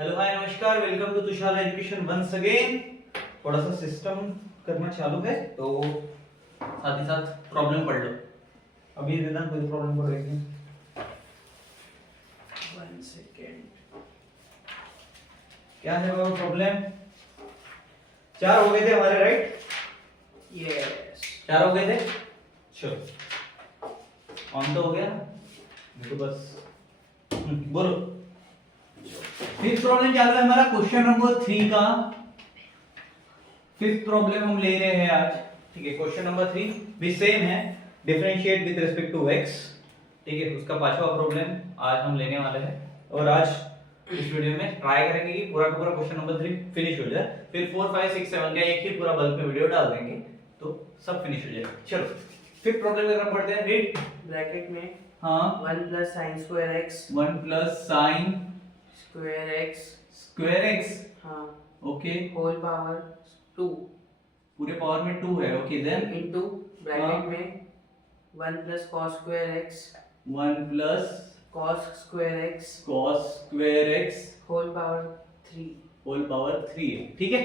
Hello hi नमस्कार, welcome to Tushar education once again. थोड़ा सा सिस्टम करना चालू है तो साथ ही साथ प्रॉब्लम पढ़ लो। अभी देना कोई प्रॉब्लम पढ़ रही है। 1 सेकेंड। क्या है वो प्रॉब्लम? 4 हो गए थे हमारे, राइट? यस, 4 हो गए थे। चलो ऑन तो हो गया, तो बस बोलो। फिफ्थ प्रॉब्लम चालू है हमारा, क्वेश्चन नंबर 3 का फिफ्थ प्रॉब्लम हम ले रहे हैं आज। ठीक है, क्वेश्चन नंबर 3 भी सेम है, differentiate with respect to x। ठीक है, उसका पांचवा प्रॉब्लम आज हम लेने वाले हैं और आज इस वीडियो में ट्राई करेंगे कि पूरा का पूरा क्वेश्चन नंबर 3 फिनिश हो जाए। फिर 4 5 6 7 का एक ही पूरा बल्क में वीडियो डाल देंगे तो सब फिनिश हो जाएगा। चलो फिफ्थ प्रॉब्लम की तरफ बढ़ते हैं। रीड ब्रैकेट में हां 1 plus sin square x 1 plus sin square x हाँ ओके whole power 2 पूरे पावर में 2 है। ओके देन into ब्रैकेट में 1 plus cos square x 1 plus cos square x whole power 3 है। ठीक है,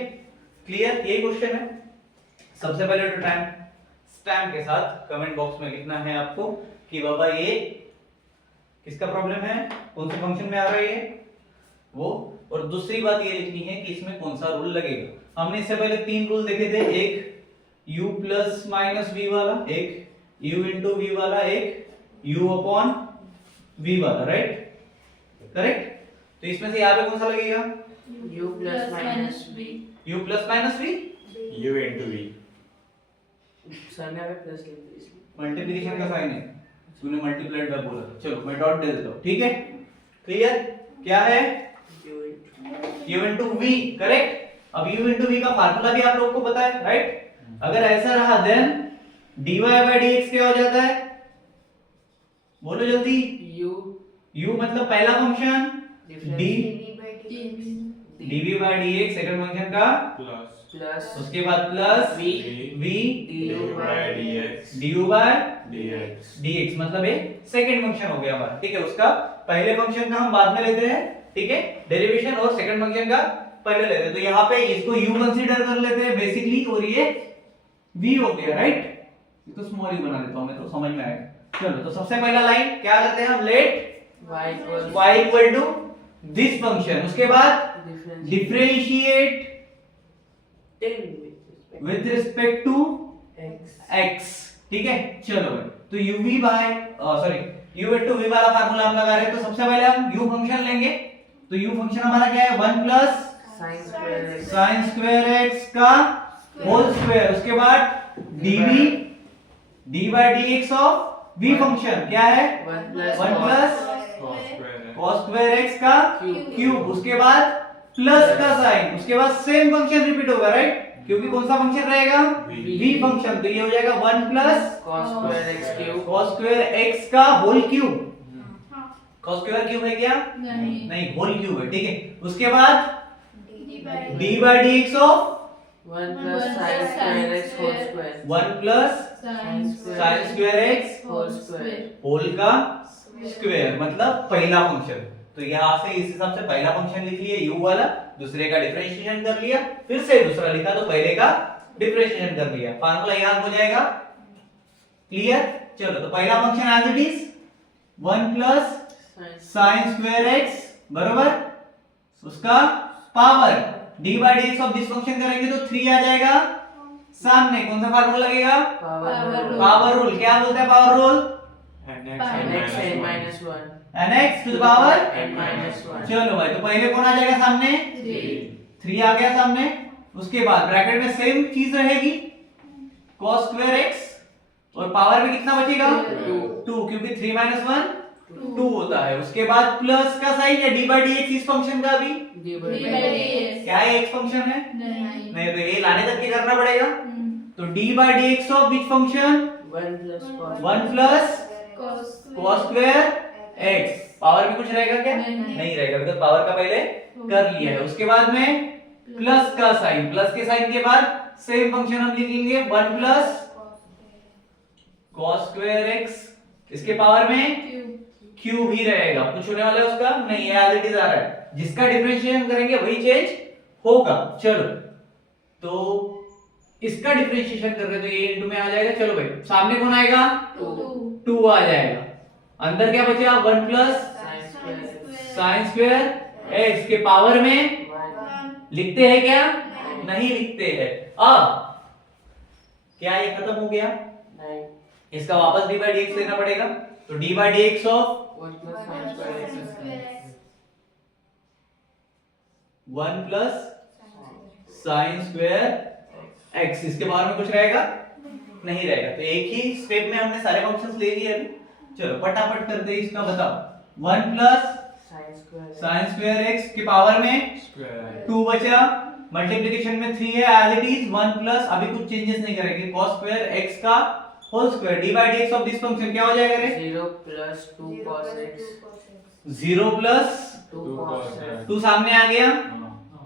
क्लियर? यही क्वेश्चन है। सबसे पहले तो टाइम स्टैम्प के साथ कमेंट बॉक्स में लिखना है आपको कि बाबा ये किसका प्रॉब्लम है, कौन से फंक्शन में आ रहा है ये वो। और दूसरी बात ये लिखनी है कि इसमें कौन सा रूल लगेगा। हमने इससे पहले 3 रूल देखे थे, एक u प्लस माइनस v वाला, एक u इंटू v वाला, एक u अपॉन v वाला, राइट? करेक्ट। तो इसमें से यहाँ पे कौन सा लगेगा? u plus minus v u plus minus v, u into v। Sir ने अभी प्लस लिख दिया इसमें मल्टीप्लिकेशन का साइन है, तूने मल्टीप्लाइड का बोला। चलो मैं डॉट दे देता हूँ। ठीक है, क्लियर? क्या है? u into v, correct. अब u into v का फार्मूला भी आप लोगों को पता है, राइट? अगर ऐसा रहा देन dy by dx क्या हो जाता है? बोलो जल्दी। u मतलब पहला function, d dv by dx second function का, प्लस उसके बाद plus v v du by dx du by dx। dx मतलब ये सेकंड फंक्शन हो गया हमारा। ठीक है, उसका पहले फंक्शन का हम बाद में लेते हैं, ठीक है, डेरिवेशन, और सेकंड फंक्शन का पहले लेते हैं। तो यहाँ पे इसको u कंसीडर कर लेते हैं बेसिकली, और ये v हो गया, राइट? ये तो स्मॉल ही बना देता हूं मैं, तो समझ में आएगा। चलो तो सबसे पहला लाइन क्या करते हैं हम, let y y equal to this function, उसके बाद differentiate with respect to x। ठीक है, चलो भाई, तो uv by u into v वाला फार्मूला हम लगा रहे हैं। तो सबसे पहले हम u फंक्शन लेंगे। तो u फंक्शन हमारा क्या है? 1 प्लस sin स्क्वायर x का होल स्क्वायर, उसके बाद dv d by dx of v function क्या है? 1 प्लस cos स्क्वायर x का क्यूब, उसके बाद प्लस का साइन, उसके बाद सेम फंक्शन रिपीट होगा, राइट? क्योंकि कौन सा फंक्शन रहेगा? v function. तो ये हो जाएगा 1 plus cos square x cube cos square x का whole cube. cos square cube है क्या? नहीं, होल क्यूब है। ठीक है, उसके बाद d by dx of 1 plus sin square x whole square 1 plus sin sin square x whole square whole का स्क्वायर मतलब पहला फंक्शन। तो यहाँ से इस हिसाब से पहला फंक्शन लिख लिया u वाला, दूसरे का डिफरेंशिएशन कर लिया, फिर से दूसरा लिखा तो पहले का डिफरेंशिएशन कर लिया, फार्मूला याद हो जाएगा। क्लियर? चलो तो पहला function as it is 1 plus sin square x बराबर उसका power d by dx of this function करेंगे तो 3 आ जाएगा सामने। कौन सा फार्मूला लगेगा? Power rule. क्या बोलते हैं power rule? nx n minus 1 nx to the power n minus 1 चलो भाई, तो पहले कौन आ जाएगा सामने? 3 आ गया सामने। उसके बाद ब्रैकेट में सेम चीज रहेगी, cos स्क्वायर x, और पावर में कितना बचेगा? 2, क्योंकि 3 माइनस 1 2 होता है। उसके बाद प्लस का साइन या d by dx इस फंक्शन का भी क्या है? x फंक्शन है नहीं, तो ये लाने तक क्या करना पड़ेगा? तो d by dx of which function? 1 plus cos square x। Power में कुछ रहेगा क्या? नहीं रहेगा, बिकॉज़ पावर का पहले कर लिया है। उसके बाद में प्लस का साइन, प्लस के साइन के बाद सेम फंक्शन हम लिखेंगे 1 प्लस cos स्क्वायर x, इसके पावर में क्यू भी रहेगा, कुछ होने वाला है उसका नहीं, एज इट इज आ रहा है, जिसका डिफरेंशिएशन करेंगे वही चेंज होगा। चलो तो इसका डिफरेंशिएशन कर रहे तो ये इनटू में आ जाएगा। चलो भाई सामने कौन आएगा, 2 आ जाएगा। अंदर क्या बचा, 1 प्लस साइन स्क्वायर एक्स के पावर में लिखते हैं क्या, नहीं लिखते हैं। अब क्या ये खत्म हो गया, इसका वापस डी बाई डी एक्स लेना पड़ेगा, तो D by d x of 1 plus sine square x, इसके बारे में कुछ रहेगा नहीं रहेगा। तो एक ही स्टेप में हमने सारे फंक्शंस ले लिए अभी। चलो फटाफट करते हैं इसका, बताओ 1 प्लस साइन स्क्वायर एक्स के पावर में Square. 2 बचा, मल्टीप्लिकेशन में 3 है एज इट इज, 1 प्लस अभी कुछ चेंजेस नहीं करेंगे, cos स्क्वायर x का whole square d by d x of this function क्या हो जाएगा रे, 0 plus 2 cos x 0 plus 2 cos x 2 सामने आ गया,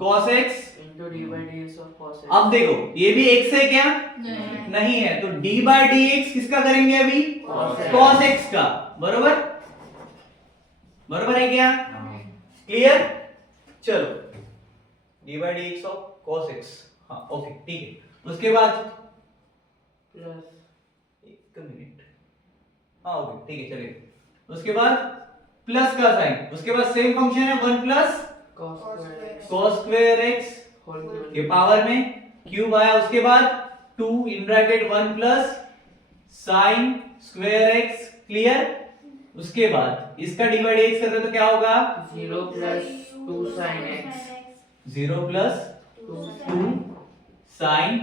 cos x। into d by dx of cos x। अब देखो ये भी x है क्या, नहीं है, तो d बाई डी एक्स किसका करेंगे अभी, cos x का, बरोबर बरोबर है क्या, क्लियर। चलो d by d x of cos x, हाँ ओके ठीक है। उसके बाद प्लस एक मिनट, हाँ ओके ठीक है चलिए। उसके बाद प्लस का साइन, उसके बाद सेम फंक्शन है 1 plus cos square x cos square x whole cube। के पावर में क्यूब आया, उसके बाद 2 इन bracket 1 plus sine square x, clear. उसके बाद इसका डी बाई डी एक्स कर रहे तो क्या होगा, 0 plus 2 sin x 0 plus 2 sine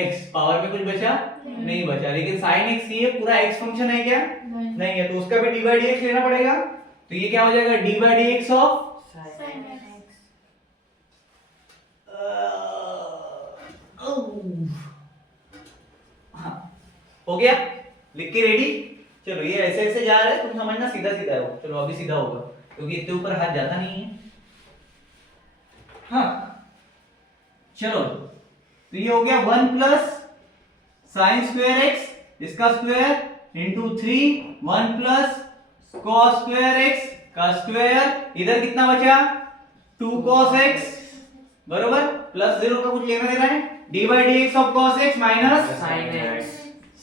x, power में कुछ बचा नहीं बचा, लेकिन साइन x ये पूरा x फंक्शन है क्या, नहीं है, तो उसका भी डी बाई डी एक्स लेना पड़ेगा। तो ये क्या हो जाएगा, D by d x of sin x हो गया, लिख के रेडी। चलो ये ऐसे ऐसे जा रहा है, तुम समझना सीधा सीधा है वो। चलो अभी सीधा होगा क्योंकि इतने ऊपर हाथ जाता नहीं है। हाँ चलो तो ये हो गया 1 प्लस साइन स्क्वायर एक्स, इसका square into 3, 1 plus cos square x का स्क्वायर, इधर कितना बचा 2 cos x, बरोबर, प्लस 0 का कुछ लेना देना है, D by d x of cos x minus sin x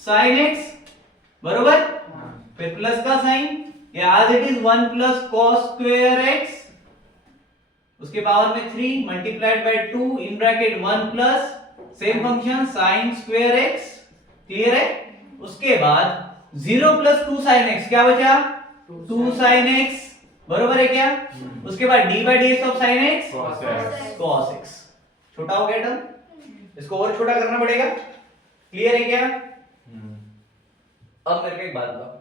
sin x, बरोबर, फिर प्लस का साइन, ये as it is 1 plus cos square x, उसके पावर में 3 मल्टीप्लाइड बाय 2 इन bracket 1 plus same function sin square x, clear है। उसके बाद 0 प्लस 2 sin x, क्या बचा 2 sin x, बरोबर है क्या। उसके बाद d by d x of sin x Cos x. cos x, छोटा हो गया टर्म, इसको और छोटा करना पड़ेगा, क्लियर है क्या। अब मेरे को एक बात बताओ,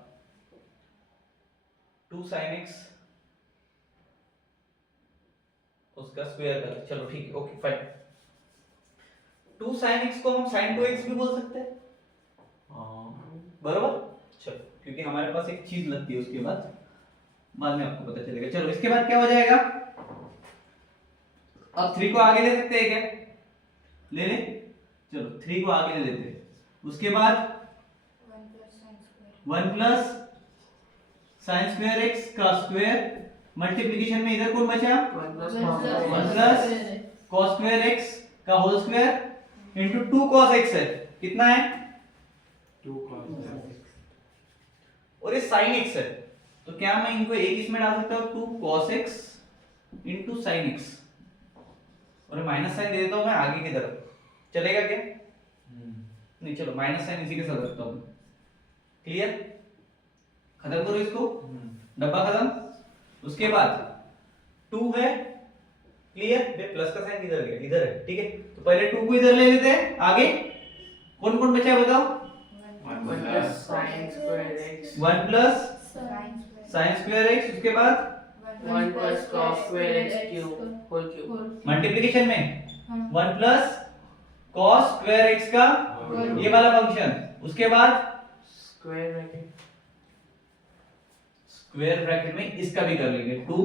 2 sin x उसका स्क्वायर कर, चलो ठीक है ओके फाइन। 2 sin x को हम sin 2x भी बोल सकते हैं, बरोबर, चलो क्योंकि हमारे पास एक चीज लगती है, उसके बाद में आपको पता चलेगा। चलो इसके बाद क्या हो जाएगा, अब 3 को आगे ले सकते हैं क्या, ले ले, चलो 3 को आगे ले लेते हैं। उसके बाद 1 प्लस साइन स्क्वायर एक्स का स्क्वायर, मल्टीप्लिकेशन में इधर कौन बचा 1 plus 1 plus cos square x का whole square into 2 cos x है, कितना है 2 cos x. और ये sin x है, तो क्या मैं इनको एक इसमें डाल सकता हूँ 2 cos x into sin x, और माइनस साइन दे देता हूँ मैं आगे की तरफ, चलेगा क्या, नहीं चलो माइनस साइन इसी के साथ रखता हूँ, क्लियर, खत्म करो इसको, डब्बा खत्म। उसके बाद 2 है, क्लियर, ये प्लस का साइन किधर गया, इधर है, ठीक है, तो पहले 2 को इधर ले लेते हैं, आगे कौन कौन बचा है बताओ, 1 plus sin square x 1 plus sine square x, उसके बाद 1 plus cos square x cube whole cube। Multiplication में 1 प्लस cos स्क्वायर x का ये वाला फंक्शन, उसके बाद square bracket स्क्वायर ब्रैकेट में इसका भी कर लेंगे 2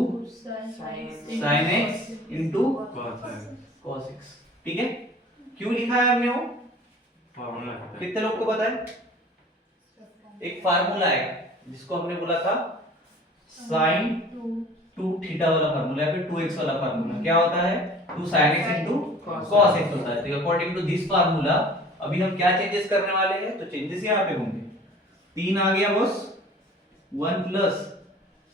sin x into Cos x. cos x, ठीक है। क्यों लिखा है हमने वो, Formula है. कितने लोग को पता है, एक फार्मूला है जिसको हमने बोला था साइन 2 थीटा वाला फार्मूला या फिर 2x वाला फार्मूला क्या होता है 2 sin x into cos x होता है। तो अकॉर्डिंग टू दिस फार्मूला अभी हम क्या चेंजेस करने वाले हैं, तो चेंजेस यहाँ पे होंगे। 3 आ गया boss, 1 plus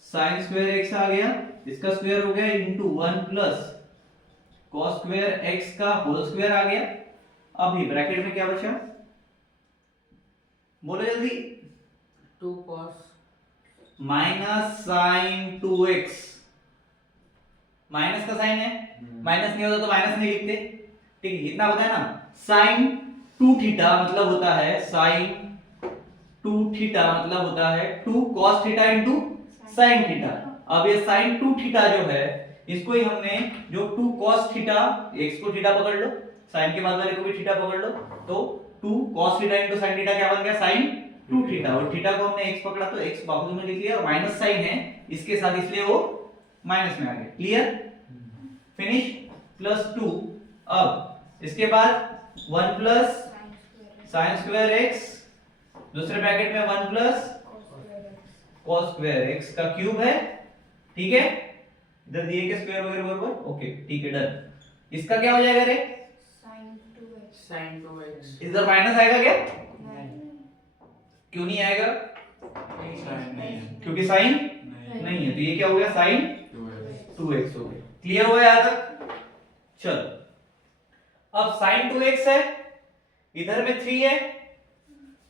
sine square x आ गया, इसका स्क्वायर हो गया into 1 plus cos square x का होल स्क्वायर आ गया। अभी ब्रैकेट में क्या बचा, बोलो जल्दी, 2 cos minus sine 2x, minus का साइन है, माइनस नहीं होता तो माइनस नहीं लिखते, ठीक है, इतना होता है ना। साइन 2 थीटा मतलब होता है साइन 2 थीटा मतलब होता है 2 cos theta into sine theta. अब ये साइन 2 थीटा जो है इसको ही हमने जो 2 cos थीटा, x को थीटा पकड़ लो, साइन के बाद वाले को भी थीटा पकड़ लो, तो 2 cos theta into sine theta क्या बन गया, साइन 2 थीटा। और थीटा को हमने x पकड़ा तो x बाजू में लिख लिया, और माइनस साइन है इसके साथ इसलिए वो माइनस में आ गया। Clear, finish, plus 2। अब इसके बाद 1 प्लस साइन स्क्वायर x, दूसरे ब्रैकेट में 1 प्लस cos स्क्वायर x का क्यूब है, ठीक है, इधर दिए के स्क्वायर वगैरह बराबर, ओके ठीक है, डन। इसका क्या हो जाएगा रे, sin 2x इधर माइनस आएगा क्या, क्यों नहीं आएगा, साइन नहीं है, क्योंकि साइन नहीं नहीं है, तो ये क्या हो गया, साइन 2x 2x हो गया। क्लियर हो गया यहाँ तक, चलो अब साइन 2x है, इधर में 3 है,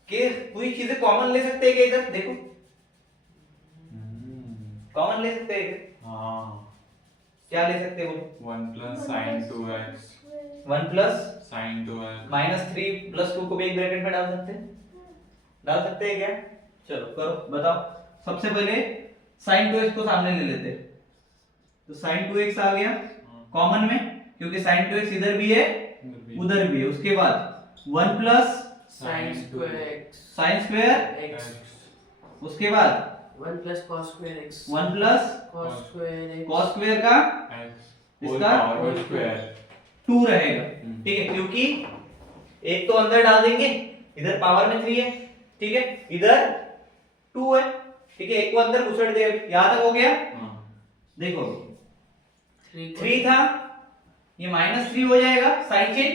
के पूरी चीजें कॉमन ले सकते हैं क्या, इधर देखो कॉमन ले सकते हैं क्या? हाँ, क्या ले सकते हैं बोलो, 1 plus sign 2x 1 plus sign 2x minus 3 plus 2 को भी एक ब्रैकेट में डाल सकते हैं, डाल सकते हैं क्या, चलो करो बताओ। सबसे पहले sin 2x को सामने ले लेते हैं, तो sin 2x आ गया कॉमन में, क्योंकि sin 2x इधर भी है उधर भी है। उसके बाद 1 plus sin square x sin square, x उसके बाद 1 plus cos square x 1 plus cos square x cos square का x इसका होल स्क्वायर 2 रहेगा, ठीक है, क्योंकि एक तो अंदर डाल देंगे, इधर पावर में 3 है, ठीक है, इधर 2 है, ठीक है, एक को अंदर घुसड़ दे। यहां तक हो गया, देखो 3 था, ये -3 हो जाएगा, साइन चेंज,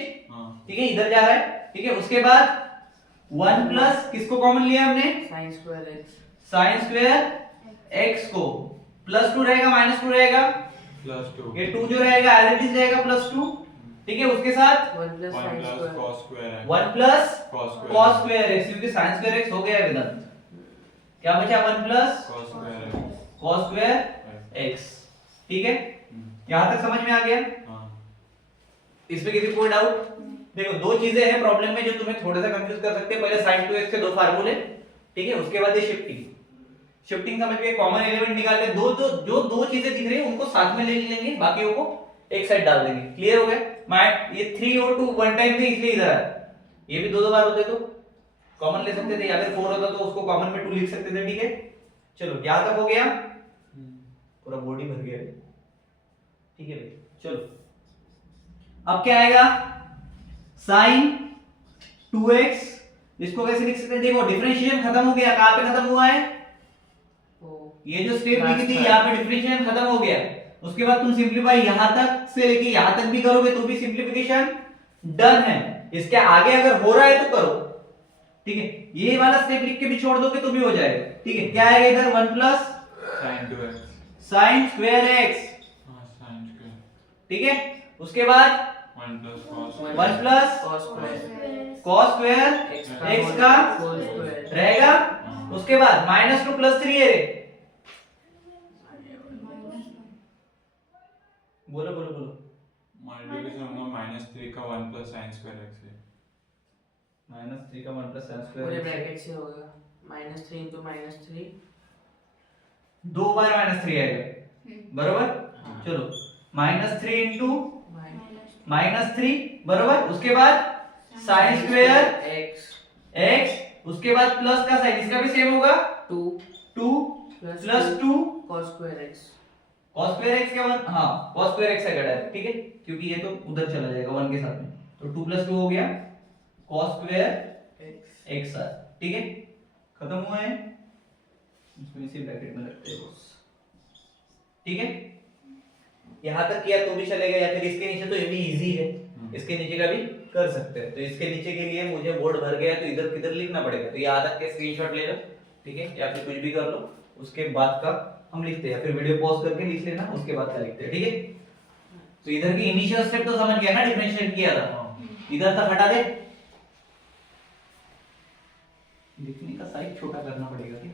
ठीक है, इधर जा रहा है, ठीक है। उसके बाद 1 प्लस किसको कॉमन लिया हमने, sin square x sine square x को, प्लस 2 रहेगा माइनस 2 रहेगा, प्लस 2 ये 2 जो रहेगा एज इट इज रहेगा प्लस 2, ठीक है। उसके साथ 1 plus 1 sin plus square cos square 1 plus cos cos square x, क्योंकि sin स्क्वायर x हो गया वेदांत, क्या बचा 1 plus cos square cos square x, ठीक है, यहां तक समझ में आ गया। हाँ, इसमें किसी को कोई डाउट, देखो दो चीजें हैं प्रॉब्लम में जो तुम्हें थोड़ा सा कंफ्यूज कर सकते हैं। पहले sin 2x के दो फार्मूले, ठीक है, उसके बाद ये शिफ्टिंग समझ गए, कॉमन एलिमेंट निकाल के जो दो चीजें दिख रही है उनको साथ में ले लेंगे, बाकियों को एक साइड डाल देंगे। क्लियर हो गया, ये 3 और 2 वन टाइम में इसलिए इधर आया, ये भी दो बार होते तो कॉमन ले सकते थे, या फिर 4 होता तो उसको कॉमन में 2 लिख सकते थे, ठीक है। चलो यहां तक हो गया, पूरा बॉडी भर गया, ठीक है भाई। चलो अब क्या आएगा, sin 2x, इसको कैसे लिख सकते हैं, देखो डिफरेंशिएशन खत्म हो गया, कहां पे खत्म हुआ है, ये जो स्टेप लिखी थी यहाँ पे डिफरेंशिएशन खत्म हो गया। उसके बाद तुम सिंपलीफाई यहां तक से लेके यहां तक भी करोगे तो भी सिंपलीफिकेशन डन है। इसके आगे अगर हो रहा है तो करो, ठीक है, ये वाला स्टेप लिख के भी छोड़ दोगे तो भी हो जाएगा, ठीक है। क्या आएगा इधर 1 plus sin 2x sin square x, हाँ, sin स्क्वायर ठीक है। उसके बाद 1 plus cos 1 plus cos square cos square x का whole square रहेगा। उसके बाद -2 प्लस 3 है रे, बोलो बोलो बोलो, मल्टीप्लिकेशन होगा -3 का 1 प्लस sin स्क्वायर x है, -3 का 1 प्लस sin पूरे स्क्वायर, ब्रैकेट से होगा -3 into -3 दो बार -3 आएगा, बरोबर। चलो -3 इंटू -3 बरोबर। उसके बाद sin स्क्वायर x, उसके बाद प्लस का साइन, इसका भी सेम होगा 2 plus 2 cos square x cos square x क्या वन, हाँ cos स्क्वायर x आएगा डायरेक्ट, ठीक है, क्योंकि ये तो उधर चला जाएगा 1 के साथ में, तो 2 प्लस 2 हो गया cos स्क्वायर x, ठीक है, खत्म हुआ है। इसको इसी ब्रैकेट में रखते हैं बस। ठीक है, यहाँ तक किया तो भी चलेगा, या फिर इसके नीचे तो ये भी इजी है, इसके नीचे का भी कर सकते हैं। तो इसके नीचे के लिए मुझे बोर्ड भर गया तो इधर किधर लिखना पड़ेगा, तो यहाँ तक के स्क्रीनशॉट ले लो, ठीक है, या फिर कुछ भी कर लो, उसके बाद का हम लिखते हैं, या फिर वीडियो पॉज करके लिख लेना, उसके बाद का लिखते हैं, ठीक है। तो इधर की इनिशियल स्टेप तो समझ गया ना, डिफरेंशिएट किया था, इधर तक हटा दे, लिखने का साइज छोटा करना पड़ेगा क्या,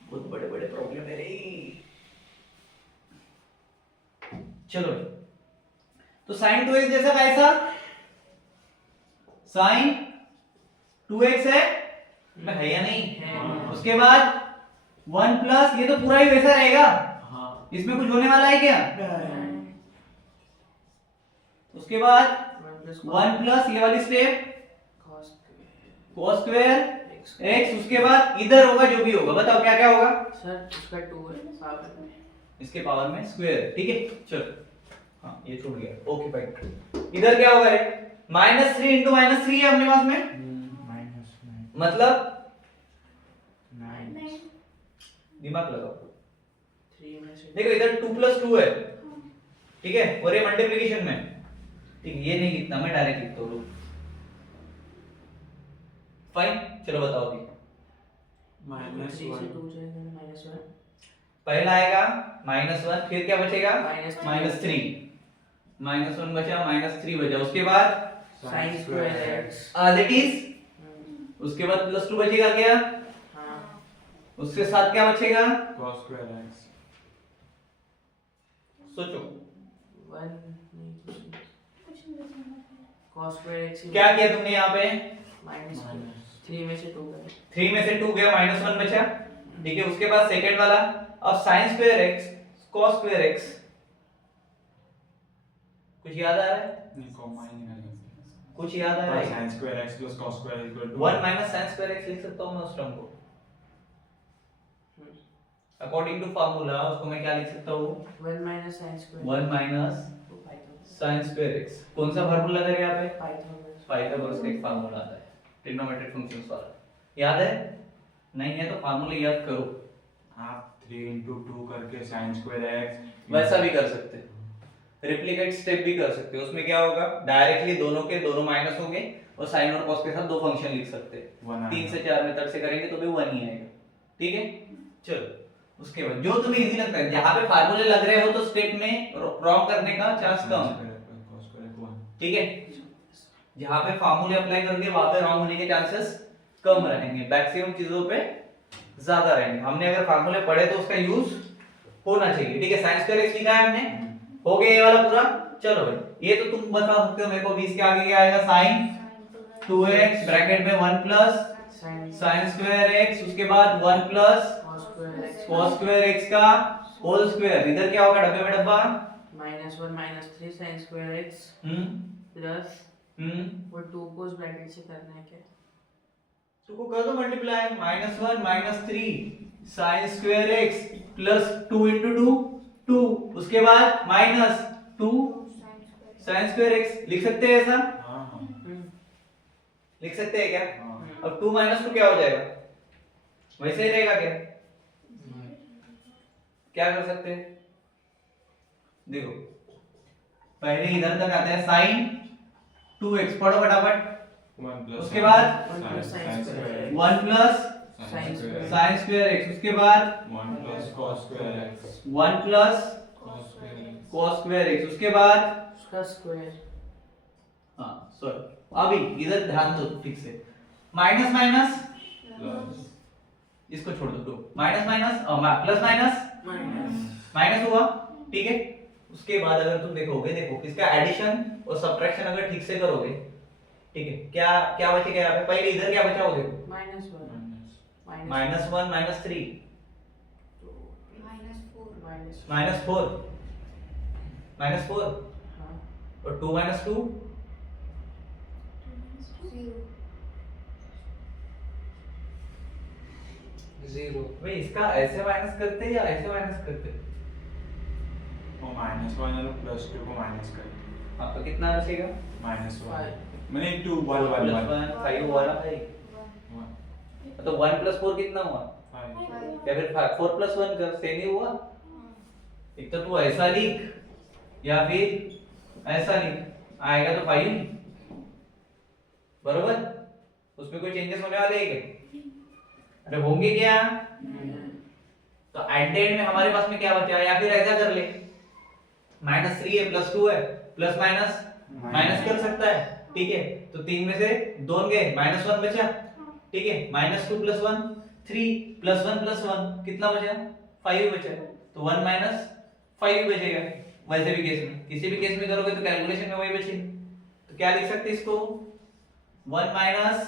बहुत बड़े बड़े प्रॉब्लम है रे। चलो तो sin 2x जैसा कैसा, sin 2x है या नहीं, उसके बाद 1 प्लस, ये तो पूरा ही वैसा रहेगा, इसमें कुछ होने वाला है क्या, उसके बाद 1 प्लस ये वाली स्टेप cos स्क्वायर x, उसके बाद इधर होगा जो भी होगा, बताओ क्या क्या होगा सर, उसका 2 है पावर में, इसके पावर में स्क्वायर, ठीक है। चलो हाँ ये छूट गया, ओके फाइन। इधर क्या होगा रे, -3 इंटू -3 है अपने पास में, मतलब दिमाग लगाओ, 3 में से देखो इधर 2 प्लस 2 है, ठीक है, और ये मल्टीप्लिकेशन में, ठीक है, ये नहीं लिखता मैं, डायरेक्ट लिखता हूँ, फाइन। चलो बताओ अभी, -1 से 2 जाएगा -1, पहला आएगा -1, फिर क्या बचेगा -3, -1 बचा, -3 बचा, उसके बाद sin square x, as it is, उसके बाद +2 बचेगा क्या, हां, उसके साथ क्या बचेगा, cos square x, सोचो 1 नहीं कुछ नहीं, cos स्क्वायर x क्या किया तुमने यहाँ पे, -3 में से 2 गए, 3 में से 2 गया, -1 बचा, ठीक है, उसके बाद सेकंड वाला, अब sin square x cos square x, कुछ याद आ रहा है, नहीं कॉम्बाइन कर सकते कुछ याद आ रहा है, sin square x plus cos square equal to 1 minus sin square x लिख सकता हूँ मैं उस टर्म को, अकॉर्डिंग टू फार्मूला उसको मैं क्या लिख सकता हूँ, 1 minus sin square, 1 minus sin square x, कौन सा फार्मूला लगा यहाँ पे, पाइथागोरस का एक फार्मूला आता है ट्रिग्नोमेट्रिक फंक्शंस वाला, याद है, नहीं है तो फार्मूला याद करो, आप 3 into 2 करके sin square x वैसा भी कर सकते हैं, रिप्लिकेट स्टेप भी कर सकते हो, उसमें क्या होगा, डायरेक्टली दोनों के दोनों माइनस होंगे और साइन और कॉस के साथ दो फंक्शन लिख सकते हैं, 3 से 4 मेथड से करेंगे तो भी 1 ही आएगा, ठीक है। चलो उसके बाद जो तुम्हें इजी लगता है, जहां पे फार्मूले लग रहे हो तो स्टेप में रॉन्ग करने का चांस कम है, cos square 1 ठीक है, जहां पे फार्मूले अप्लाई करोगे वहां पे रॉन्ग होने के चांसेस कम रहेंगे, मैक्सिमम चीजों पे ज्यादा रहेंगे। हमने अगर फार्मूले पढ़े तो उसका यूज होना चाहिए, ठीक है। sin स्क्वायर x लिखा है हमने, हो गया ये वाला पूरा। चलो भाई ये तो तुम बता सकते हो मेरे को, 20 के आगे क्या आएगा, sin 2x ब्रैकेट में 1 प्लस sin स्क्वायर x, उसके बाद 1 प्लस cos स्क्वायर x का होल स्क्वायर, इधर क्या होगा डब्बे में डब्बा, -1 -3 sin स्क्वायर x प्लस वो 2 को उस ब्रैकेट से करना है क्या, तो कर दो multiply, -1 -3 sin square x plus 2 into 2 2, उसके बाद -2 sin स्क्वायर x, लिख सकते हैं ऐसा, हां लिख सकते हैं क्या, हां अब 2 - 2 क्या हो जाएगा, वैसे ही रहेगा क्या, क्या कर सकते हैं, देखो पहले इधर तक आता है sin 2x, पढ़ो फटाफट, 1 plus उसके बाद sin square 1 plus sin square sin square x, उसके बाद 1 plus cos square x 1 plus cos square x cos square x, उसके बाद उसका स्क्वायर, हाँ सॉरी अभी इधर ध्यान दो ठीक से, माइनस माइनस plus इसको छोड़ दो, तो minus minus plus minus minus हुआ, ठीक है। उसके बाद अगर तुम देखोगे, देखो इसका एडिशन और सब्ट्रैक्शन अगर ठीक से करोगे, ठीक है, क्या क्या बचेगा यहाँ पे, पहले इधर क्या बचा हो देखो, -1 -1 -3 -4 हाँ और 2 - 2 0, भाई इसका ऐसे माइनस करते या ऐसे माइनस करते, वो -1 और +2 को माइनस कर, हाँ तो कितना बचेगा, -1 मैंने 2 1 1 1 5 वाला भाई तो 1 + 4 कितना हुआ? 5 या फिर 4 + 1 कर, सेम ही हुआ। एक तो तू ऐसा लिख या फिर ऐसा लिख, आएगा तो 5 ही, बरोबर। उसमें कोई चेंजेस होने वाले हैं क्या? अरे होंगे क्या? तो एट द एंड में हमारे पास में क्या बचा? या फिर ऐसा कर ले, -3 है +2 है, प्लस माइनस माइनस कर सकता है, ठीक है। तो 3 में से 2 गए, -1 बचा, ठीक है। -2 + 1 3 + 1 + 1 कितना बचा? 5 बचा। तो 1 - 5 बचेगा। वैसे भी केस में, किसी भी केस में करोगे तो कैलकुलेशन में वही बचेगा। तो क्या लिख सकते हैं इसको? 1 माइनस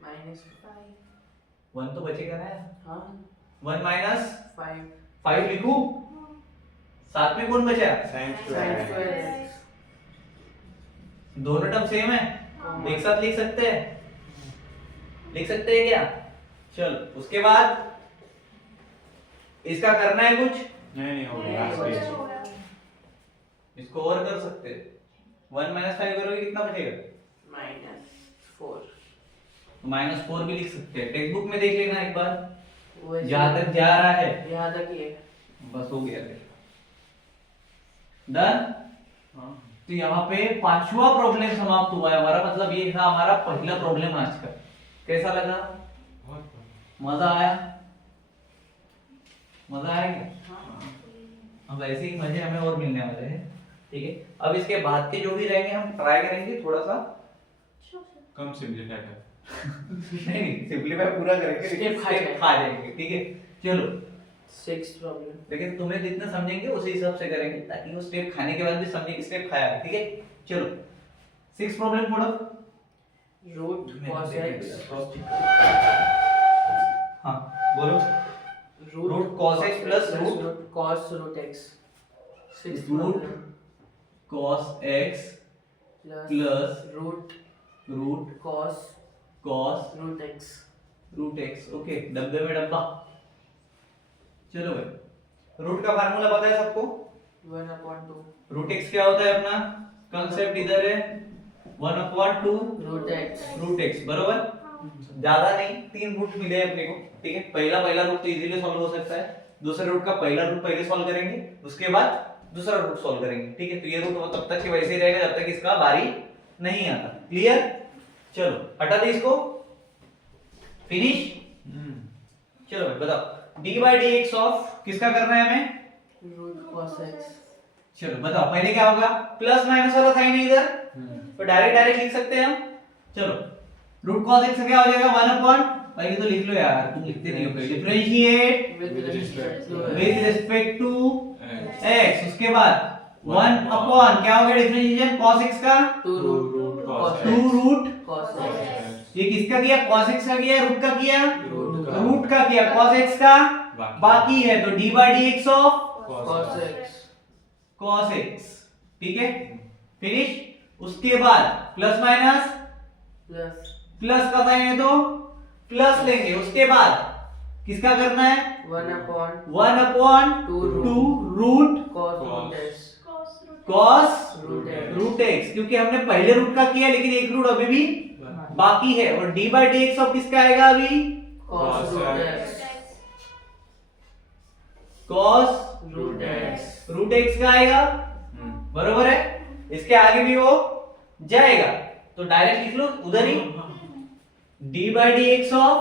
-5 1 तो बचेगा ना। हाँ 1 माइनस 5 5 लिखूं, साथ में कौन बचा? sin sin square square x x दोनों टर्म सेम है, कॉमन। एक साथ लिख सकते हैं, लिख सकते हैं क्या? चलो उसके बाद इसका करना है कुछ, नहीं हो गया लास्ट इसको और कर सकते हैं। 1 - 5 करोगे कितना बचेगा? -4 तो -4 भी लिख सकते हैं। टेक्स्ट बुक में देख लेना एक बार, वैसे जहां तक जा रहा है। यहाँ तक ही है। बस हो गया फिर, डन। हां तो यहाँ पे 5वां प्रॉब्लम समाप्त हुआ है हमारा। मतलब ये था हमारा पहला प्रॉब्लम आज का। कैसा लगा? बहुत मजा आया? मजा आया क्या? हाँ। अब ऐसे ही मजे हमें और मिलने वाले हैं, ठीक है। अब इसके बाद के जो भी रहेंगे हम ट्राई करेंगे थोड़ा सा कम सिंपलीफाई कर नहीं सिंपलीफाई पूरा करेंगे, Step खा जाएंगे। खा जाएंगे, ठीक है। चलो 6th प्रॉब्लम लेकिन तुम्हें जितना समझेंगे उसी हिसाब से करेंगे, ताकि वो स्टेप खाने के बाद भी समझे स्टेप खाया है, ठीक है। चलो 6 प्रॉब्लम पढ़ो। रूट cos x हाँ बोलो। Root cos x plus root cos root x 6th root problem cos x plus root root cos cos root x root x। Okay, डब्बे में डब्बा। चलो भाई, रूट का फार्मूला पता है सबको? 1/2 रूट x क्या होता है अपना? कांसेप्ट इधर है 1/2 रूट x बरोबर। ज्यादा नहीं, 3 रूट मिले अपने को, ठीक है। पहला रूट तो इजीली सॉल्व हो सकता है। दूसरे रूट का पहला रूट पहले सॉल्व करेंगे, उसके बाद दूसरा रूट सॉल्व करेंगे, ठीक है। तो ये रूट तब तक के वैसे ही रहेगा जब तक इसका बारी नहीं आता। क्लियर? चलो हटा दे इसको, फिनिश। चलो भाई बताओ, d/dx ऑफ किसका करना है हमें? रूट cos x चलो बताओ पहले क्या होगा? प्लस माइनस वाला साइन है इधर, तो डायरेक्ट लिख सकते हैं हम। चलो रूट cos x क्या हो जाएगा? 1/, पहले तो लिख लो यार, तुम लिखते नहीं हो। फिर differentiate with respect to with respect to x x, उसके बाद 1/, क्या हो गया डिफरेंशिएशन? cos x का 2 root cos 2 root, cos x ये किसका किया? cos x का किया, रूट का किया, रूट का किया, cos x का बाकी। बाकी है, तो d/dx of cos x cos x, ठीक है। फिनिश। उसके बाद प्लस माइनस, plus प्लस का साइन है तो प्लस लेंगे। उसके बाद किसका करना है? 1/2 2 root cos root x cos root x root x, क्योंकि हमने पहले रूट का किया लेकिन एक रूट अभी भी बाकी है। और d/dx ऑफ किसका आएगा अभी? cos root x cos root x root x का आएगा, बरोबर है। इसके आगे भी वो जाएगा, तो डायरेक्ट लिख लो उधर ही, d/dx of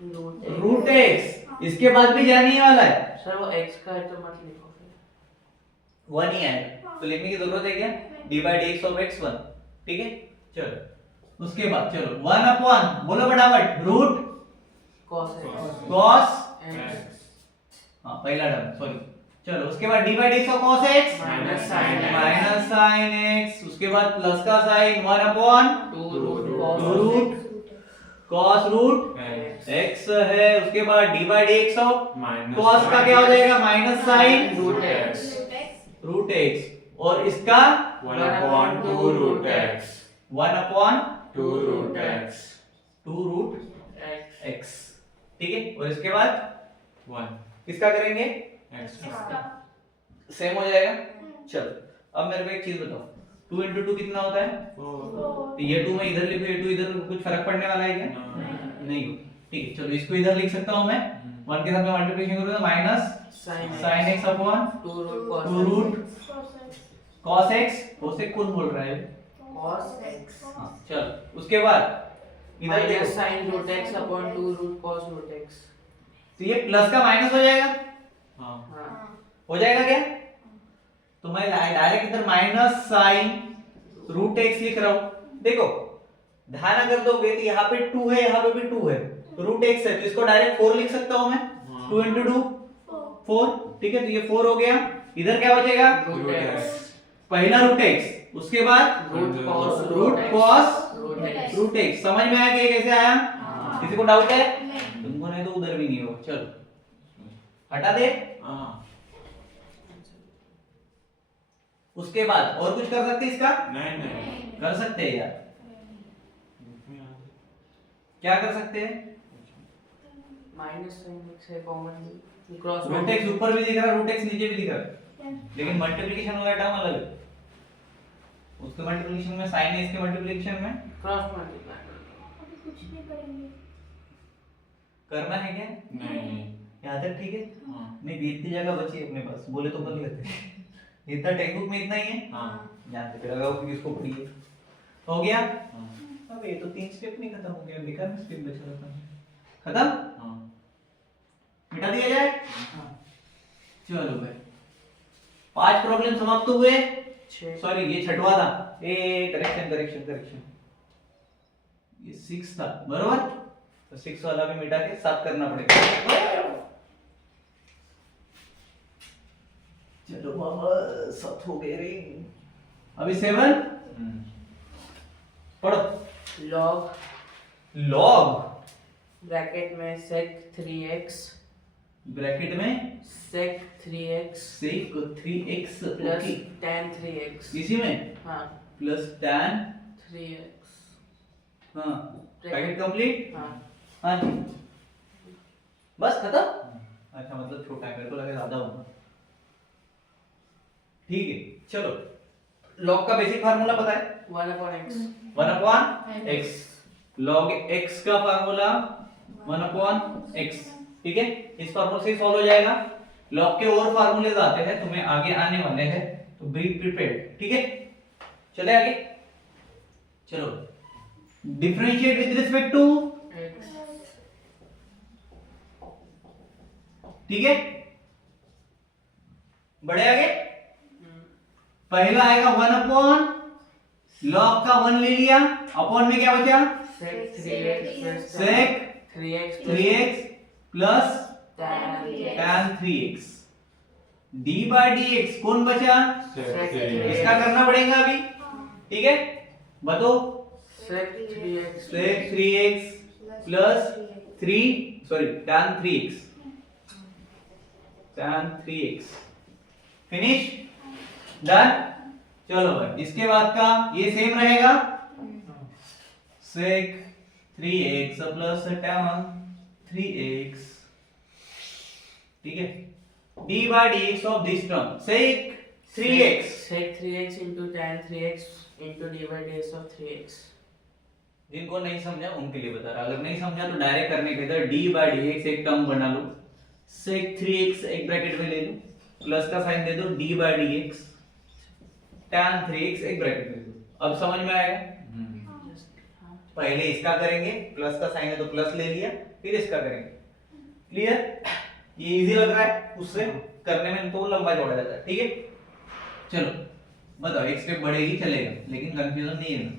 root x root x। इसके बाद भी जाने ही वाला है, सर वो x का है तो मत लिखो फिर 1 ही आएगा, तो लिखने की जरूरत है क्या? d/dx ऑफ x 1, ठीक है। चलो उसके बाद चलो 1/, बोलो फटाफट, root cos x cos, x हाँ पहला टर्म, सॉरी। चलो उसके बाद d/dx of cos x Minus sin x. Minus sin x, उसके बाद प्लस का sine 1/, 2 root root cos root x है। उसके बाद d/dx ऑफ cos का क्या हो जाएगा? Minus sine root x root x, और इसका 1/2 root x 1/2 root x root x x, ठीक है। और इसके बाद 1 किसका करेंगे? x सेम हो जाएगा। चलो अब मेरे को एक चीज बताओ, 2 into 2 कितना होता है? तो ये 2 मैं इधर लिखूं, ये 2 इधर लिखूं, कुछ फर्क पड़ने वाला है क्या? नहीं। ठीक है, चलो इसको इधर लिख सकता हूं मैं, 1 के साथ में मल्टीप्लिकेशन करूंगा minus sin x upon 2 root cos x, cosec कौन बोल रहा है? cos x हाँ, चलो उसके बाद इधर minus देखो, sin root x upon 2 root cos root x। तो ये प्लस का माइनस हो जाएगा, हाँ हाँ हो जाएगा क्या? तो मैं डायरेक्ट इधर माइनस साइन रूट एक्स लिख रहा हूं। देखो ध्यान अगर दोगे तो यहाँ पे 2 है, यहाँ पे भी 2 है, तो रूट एक्स है, तो इसको डायरेक्ट 4 लिख सकता हूं मैं, 2 into 2 4, ठीक है, तो ये 4 हो गया। इधर क्या बचेगा? root x पहला रूट एक्स, उसके बाद root cos root cos root x। Root x. समझ में आया कि ये कैसे आया? हाँ। किसी को डाउट है? तुमको नहीं तो उधर भी नहीं होगा। चलो हटा दे। हाँ उसके बाद और कुछ कर सकते हैं इसका? नहीं कर सकते हैं यार, क्या कर सकते हैं? minus sin x है कॉमन क्रॉस रूट एक्स ऊपर भी दिख रहा है, रूट एक्स नीचे भी दिख रहा है, लेकिन मल्टीप्लिकेशन वाला टर्म अलग है। उसके मल्टीप्लिकेशन में साइन है, इसके मल्टीप्लिकेशन में क्रॉस मल्टीप्लाई कुछ नहीं करेंगे। करना है क्या? नहीं यहाँ तक ठीक है? हाँ नहीं भी इतनी जगह बची है अपने पास, बोले तो कर लेते हैं। इतना टेक्स्ट बुक में इतना ही है, हाँ जानते फिर लगाओ कि इसको पढ़िए। हो गया? हाँ अब ये तो 3 स्टेप नहीं खत्म हो गया, बेकार में स्टेप बचा रहता है। खत्म? हाँ मिटा दिया जाए? चलो भाई 5 प्रॉब्लम समाप्त हुए। 6 सॉरी ये छठवा था, ए करेक्शन करेक्शन करेक्शन, ये 6 था बरोबर, तो 6 वाला भी मिटा के 7 करना पड़ेगा। चलो बाबा 7 हो गए रे, अभी 7 पढ़ो। log लॉग ब्रैकेट में sec 3x ब्रैकेट में sec 3x sec 3x plus tan 3x। इसी में हाँ प्लस tan 3x। हाँ ब्रैकेट कंप्लीट। हाँ हाँ जी बस खत्म। अच्छा मतलब छोटा है, मेरे को लगा ज्यादा होगा। ठीक है चलो, लॉग का बेसिक फार्मूला पता है? 1 upon x 1 upon x, log x का फार्मूला 1 अपॉन x, ठीक है, इस फार्मूला से सॉल्व हो जाएगा। लॉग के और फार्मूले आते हैं, तुम्हें आगे आने वाले हैं, तो बी प्रिपेयर्ड, ठीक है। चले आगे, चलो differentiate with respect to, x ठीक है, बढ़े आगे। पहला आएगा 1 अपॉन, लॉग का 1 ले लिया, अपॉन में क्या बचा? sec 3x plus sec 3x 3x plus tan tan 3x, d by dx कौन बचा? Sec इसका करना पड़ेगा अभी, ठीक है, बताओ। sec 3x sec 3x plus tan 3x, tan 3x, finish, done. चलो भाई इसके बाद का ये सेम रहेगा, sec 3x plus tan 3x, ठीक है, d by dx of this term sec 3x, sec 3x into tan 3x into d by dx of 3x। जिनको नहीं समझा उनके लिए बता रहा, अगर नहीं समझा तो डायरेक्ट करने के इधर d by dx एक टर्म बना लो, sec 3x एक ब्रैकेट में ले लो, प्लस का साइन दे दो, d by dx tan 3x एक ब्रैकेट में ले दो। अब समझ में आएगा? पहले इसका करेंगे, प्लस का साइन है तो प्लस ले लिया, फिर इसका करेंगे। क्लियर? ये इजी लग रहा है, उससे करने में तो लंबा चौड़ा जाता है, ठीक है। चलो बताओ, एक स्टेप बढ़ेगी चलेगा, लेकिन कंफ्यूजन नहीं है ना।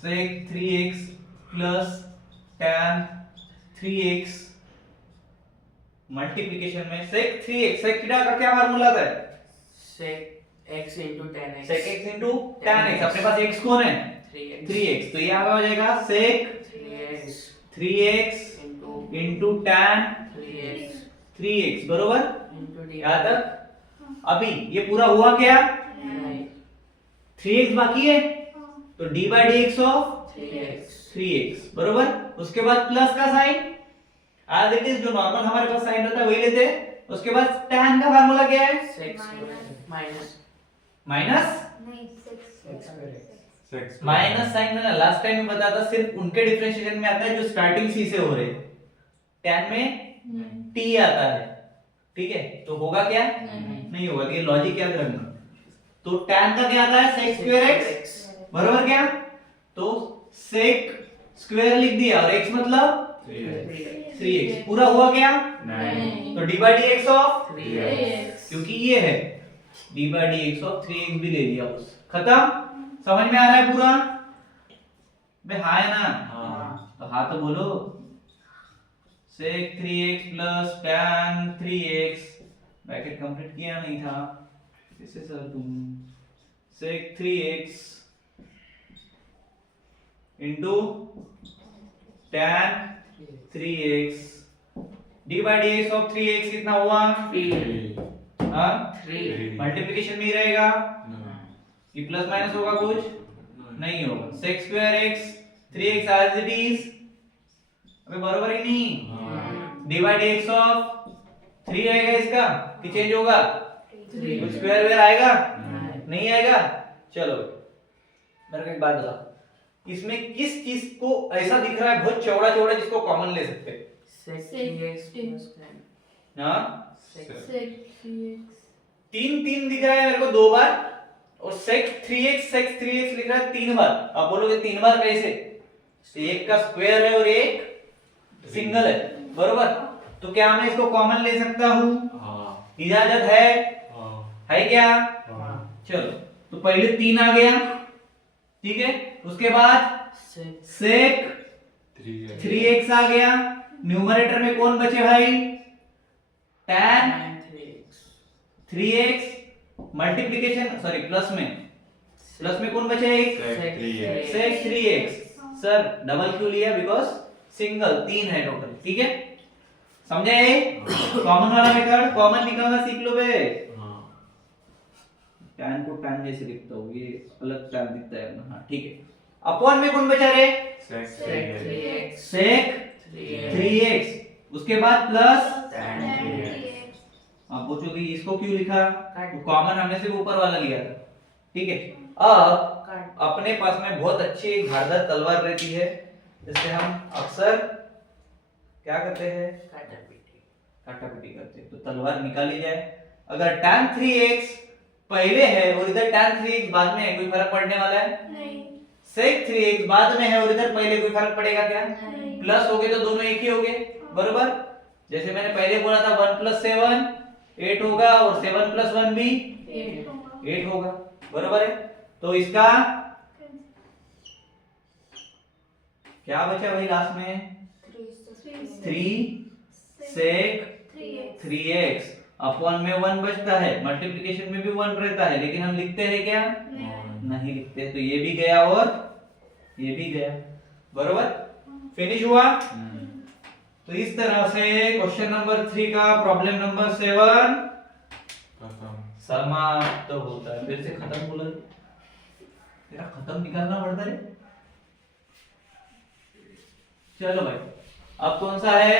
sec 3x plus tan 3x multiplication में sec 3x, sec थीटा का क्या फार्मूला आता है? sec x into tan x sec x into tan x, अपने पास x कौन है? 3x 3x, तो ये आगे हो जाएगा sec 3x 3x into tan 3x 3x बरोबर, into d यहाँ तक। अभी ये पूरा हुआ क्या? नहीं 3x बाकी है, तो d by dx of 3x 3x बरोबर, उसके बाद प्लस का साइन, एज इट इज जो नॉर्मल हमारे पास साइन होता है वही लेते हैं। उसके बाद tan का फार्मूला क्या है? sec minus माइनस, नहीं, sec माइनस साइन मैंने लास्ट टाइम में बताया था, सिर्फ उनके डिफरेंशिएशन में आता है जो स्टार्टिंग c से हो रहे हैं। tan में t आता है, ठीक है, तो होगा क्या? नहीं होगा, ये लॉजिक याद रखना। तो tan का क्या आता है? sec स्क्वायर x, बरोबर क्या? तो sec स्क्वायर लिख दिया और x मतलब 3x, पूरा हुआ क्या? तो d by dx ऑफ, क्योंकि ये है d by dx of 3x भी ले लिया उस, खत्म। समझ में आ रहा है पूरा? बे हाँ है ना? तो हाँ तो बोलो। sec 3x plus tan 3x, bracket complete किया नहीं था इसे सर तुम, sec 3x into tan 3x d by dx of 3x कितना हुआ? हाँ, मल्टीप्लिकेशन में ही रहेगा कि प्लस माइनस होगा कुछ? नहीं होगा। sec square x 3x as it is, अबे बराबर ही नहीं। d by dx of 3 रहेगा इसका कि चेंज होगा? कुछ स्क्वायर वेयर आएगा? नहीं आएगा। चलो मेरे को एक बात बता, इसमें किस चीज को ऐसा दिख रहा है बहुत चौड़ा चौड़ा जिसको कॉमन ले सकते हैं? हाँ, तीन दिख रहा है मेरे को 2 बार, और sec 3x लिख रहा है 3 बार। आप बोलोगे 3 बार कैसे? एक का स्क्वायर है और एक सिंगल है, बरोबर? तो क्या मैं इसको कॉमन ले सकता हूँ? इजाजत है क्या? चलो तो पहले 3 आ गया, ठीक है, उसके बाद sec 3x आ गया, न्यूमरेटर में कौन बचे भाई? tan 3x, multiplication sorry plus में कौन बचे? एक sec 3x। सर डबल क्यों लिया? बिकॉज सिंगल 3 है टोटल, ठीक है, समझे? कॉमन वाला मेथड, कॉमन निकालना सीख लो बे। tan को tan जैसे लिखता हूँ, ये अलग tan दिखता है ना, हाँ ठीक है। अपॉन में कौन बचा रे? sec 3x, उसके बाद प्लस, आप पूछोगे इसको क्यों लिखा? तो कॉमन हमने सिर्फ ऊपर वाला लिया था, ठीक है। अब अपने पास में बहुत अच्छी धारदार तलवार रहती है, जिससे हम अक्सर क्या करते हैं? काटापीटी करते हैं। तो तलवार निकाली जाए। अगर tan 3x पहले है और इधर tan 3x बाद में है, कोई फर्क पड़ने वाला है? नहीं। sec 3x बाद में है और इधर पहले, कोई फर्क पड़ेगा क्या? नहीं। प्लस हो गए तो दोनों एक ही हो गए, बरोबर? जैसे मैंने पहले बोला था 1 + 7 8 होगा, और 7 + 1 भी 8 होगा, बरोबर है? तो इसका क्या बचा भाई लास्ट में? 3 sec 3x, अपॉन में 1 बचता है, मल्टीप्लिकेशन में भी 1 रहता है, लेकिन हम लिखते हैं क्या? नहीं लिखते। तो ये भी गया और ये भी गया, बरोबर? फिनिश हुआ। तो इस तरह से क्वेश्चन नंबर 3 का प्रॉब्लम नंबर 7 समाप्त होता है। फिर से खत्म बोला, तेरा खत्म निकालना पड़ता है। चलो भाई, अब कौन सा है?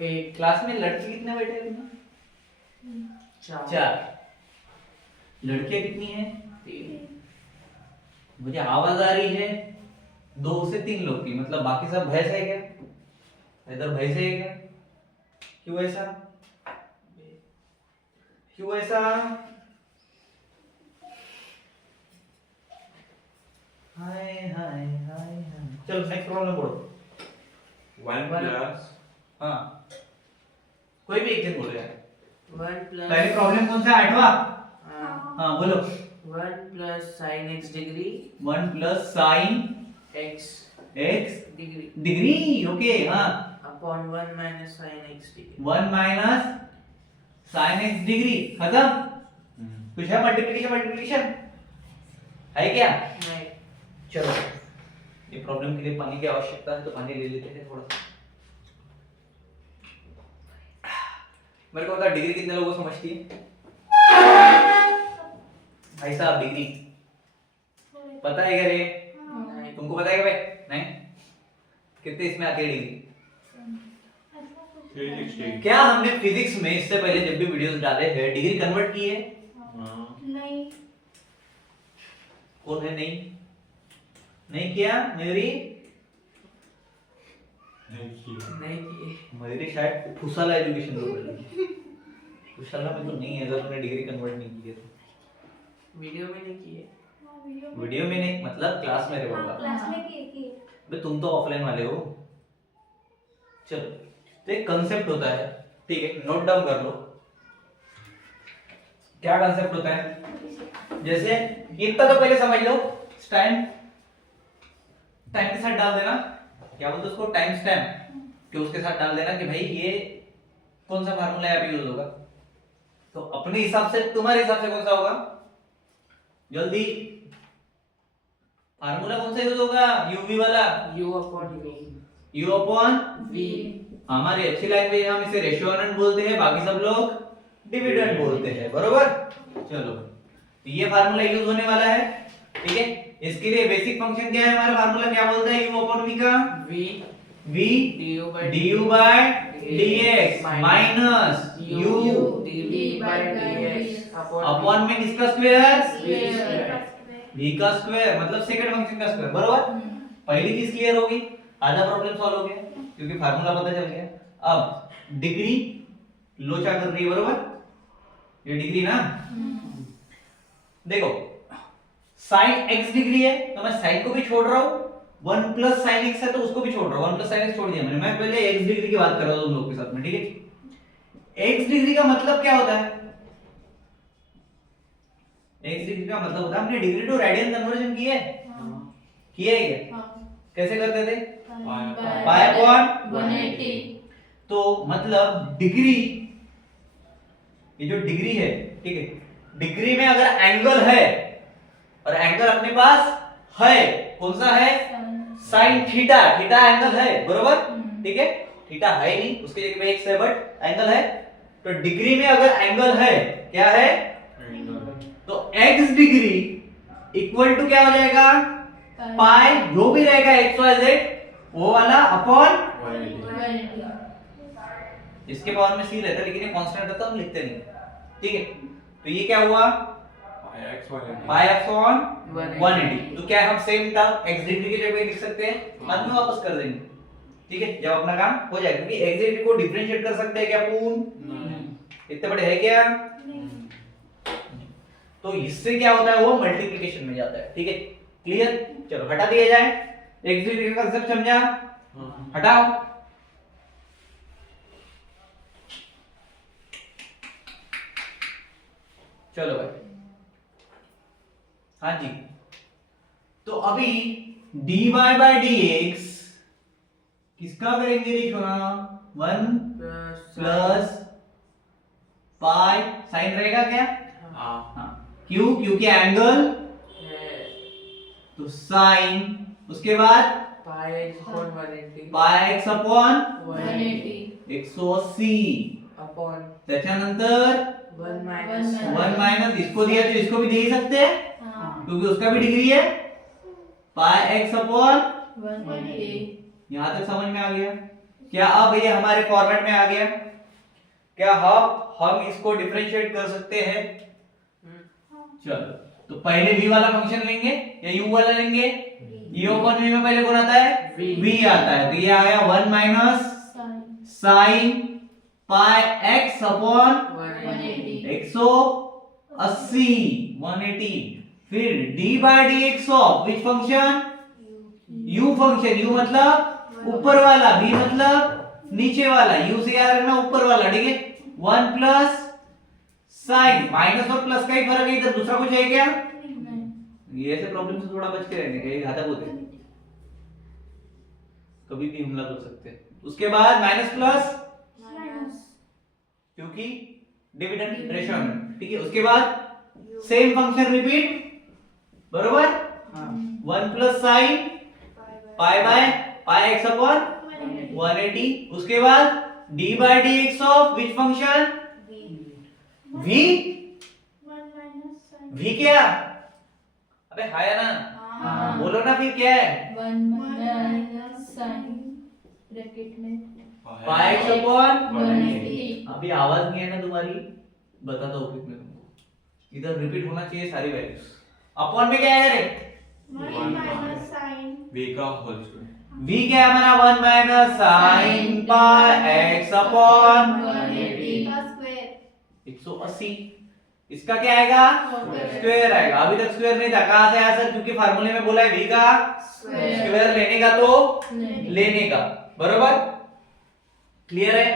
एक क्लास में लड़की कितने बैठे हैं? 4। लड़कियां कितनी है? 3। मुझे आवाज आ रही है 2 से 3 लोग की, मतलब बाकी सब भैंस है क्या? इधर भैंस है क्या? क्यों ऐसा? क्यों ऐसा? हाय हाय हाय हाय। चलो नेक्स्ट प्रॉब्लम पढ़ो। 1 plus हाँ, कोई भी एक जन बोल रहा है। 1 plus पहले प्रॉब्लम कौन सा? 8वां। हाँ बोलो। 1 plus sin x degree 1 plus sin x x degree degree, okay, हाँ, upon 1 minus sin x degree 1 minus sin x degree, खत्म। कुछ है? मल्टीप्लिकेशन है क्या? नहीं। चलो, ये प्रॉब्लम के लिए पानी की आवश्यकता है, तो पानी ले लेते हैं थोड़ा सा। मेरे को बता, डिग्री कितने लोगों को समझती है? भाई साहब, डिग्री पता है क्या रे? नहीं। तुमको पता है क्या भाई? नहीं, कितने इसमें आती है डिग्री? क्या हमने फिजिक्स में इससे पहले जब भी वीडियोस डाले हैं डिग्री कन्वर्ट की है? नहीं। कौन है नहीं? नहीं किया? मेरी नहीं किए। मेरी शायद फुसाला एजुकेशन हो गई। फुसाला में तो नहीं है अगर तुमने डिग्री कन्वर्ट नहीं की है तो। वीडियो में नहीं किए। वीडियो में नहीं मतलब क्लास में रे बाबा। क्लास में किए बे तुम तो ऑफलाइन वाले हो। चलो तो एक कंसेप्ट होता है, ठीक है, नोट डाउन कर लो। क्या कंसेप्ट होता है? जैसे इतना तो पहले समझ लो, टाइम टाइम के साथ डाल देना, क्या बोलते हैं उसको, टाइम स्टैम्प, कि उसके साथ डाल देना कि भाई ये कौन सा फार्मूला यहाँ पे यूज होगा। तो अपने हिसाब से, तुम्हारे हिसाब से कौन सा होगा? जल्दी, फार्मूला कौन सा यूज होगा? यूवी वाला, U upon V। You upon V। हमारी अच्छी लैंग्वेज हम इसे रेशियोनेंट बोलते हैं, बाकी सब लोग डिविडेंड बोलते हैं, बरोबर। चलो तो ये फार्मूला यूज होने वाला है, ठीक है। इसके लिए बेसिक फंक्शन क्या है हमारा? फार्मूला क्या बोलता है? u अपॉन v का v du by dx minus u dv by dx upon में किसका स्क्वायर? v v का स्क्वायर, मतलब सेकंड फंक्शन का स्क्वायर, बरोबर। पहली चीज क्लियर होगी, आधा प्रॉब्लम सॉल्व हो गया क्योंकि फार्मूला पता चल गया। अब डिग्री लोचा कर रही है, बरोबर, ये डिग्री ना। देखो sin x डिग्री है तो मैं sin को भी छोड़ रहा हूं, 1 प्लस sin x है तो उसको भी छोड़ रहा हूं, 1 प्लस sin x छोड़ दिया मैंने। मैं पहले x डिग्री की बात कर रहा हूं तुम लोग के साथ में, ठीक है। x डिग्री का मतलब क्या होता है? x डिग्री का मतलब होता है, हमने डिग्री टू रेडियन कन्वर्जन किया है, किया है क्या? कैसे करते थे? Pi upon 180। तो मतलब डिग्री, ये जो डिग्री है, ठीक है, डिग्री में अगर एंगल है और एंगल अपने पास है, कौन सा है? साइन थीटा, थीटा एंगल है, बरोबर, ठीक है। थीटा है नहीं, उसके जगह पे x है बट एंगल है, तो डिग्री में अगर एंगल है, क्या है? तो x डिग्री इक्वल टू क्या हो जाएगा? पाई, जो भी रहेगा x y z वो वाला अपॉन, इसके पावर में c रहता है लेकिन ये कांस्टेंट रहता है, हम लिखते नहीं, ठीक है। तो ये क्या हुआ? पाई x ऑन 180। तो क्या हम सेम टर्म x डिग्री की जगह लिख सकते हैं, बाद में वापस कर देंगे, ठीक है, जब अपना काम हो जाएगा। क्योंकि x डिग्री को डिफरेंशिएट कर सकते हैं क्या पूर्ण? इतने बड़े है क्या? तो इससे क्या होता है, वो मल्टीप्लिकेशन में जाता है, ठीक है, क्लियर। चलो हटा दिया जाए, x डिग्री का कांसेप्ट समझा, हटाओ। चलो भाई, हाँ जी, तो अभी dy by dx किसका करेंगे रेशियो ना? 1 प्लस पाई, साइन रहेगा क्या? हाँ, क्यों? क्योंकि एंगल, तो साइन, उसके बाद पाई x upon 180 पाई x अपॉन 180 180, अपॉन त्याच्यानंतर 1 माइनस 1 माइनस, इसको दिया तो इसको भी दे ही सकते हैं क्योंकि उसका भी डिग्री है, पाई x अपॉन 180। यहां तक समझ में आ गया क्या? अब ये हमारे फॉर्मेट में आ गया क्या? हम इसको डिफरेंशिएट कर सकते हैं। चलो तो पहले v वाला फंक्शन लेंगे या u वाला लेंगे? u अपॉन v में पहले कौन आता है? v आता है, तो ये आ गया 1 minus sine pi x upon 180, 180। फिर d by dx of which function? u function, u मतलब ऊपर वाला, v मतलब नीचे वाला, u से याद रखना ऊपर वाला, ठीक है। 1 प्लस साइन, माइनस और प्लस का ही फर्क है, इधर दूसरा कुछ है क्या? ये ऐसे प्रॉब्लम से थोड़ा बच के रहने का, ये घातक होते हैं, कभी भी हमला कर सकते हैं। उसके बाद माइनस प्लस, क्योंकि डिविडेंड रेशियो में, ठीक है। उसके बाद सेम फंक्शन रिपीट, बरोबर, 1 plus sine pi by pi x upon 180। उसके बाद d by dx of which function? v, v क्या? अबे हाय ना, बोलो ना फिर क्या है? 1 माइनस साइन ब्रैकेट में पाई x अपॉन 180। अभी आवाज नहीं है ना तुम्हारी, बताता हूँ फिर मैं तुमको, इधर रिपीट होना चाहिए सारी वैल्यूज। अपॉन में क्या है रे? 1 माइनस साइन v का होल स्क्वायर, v क्या है हमारा 1 minus sine pi x upon 180। इसका क्या आएगा स्क्वायर आएगा। अभी तक स्क्वायर नहीं था, कहां से आया सर? क्योंकि फार्मूले में बोला है v का स्क्वायर लेने का तो लेने का, बरोबर? क्लियर है?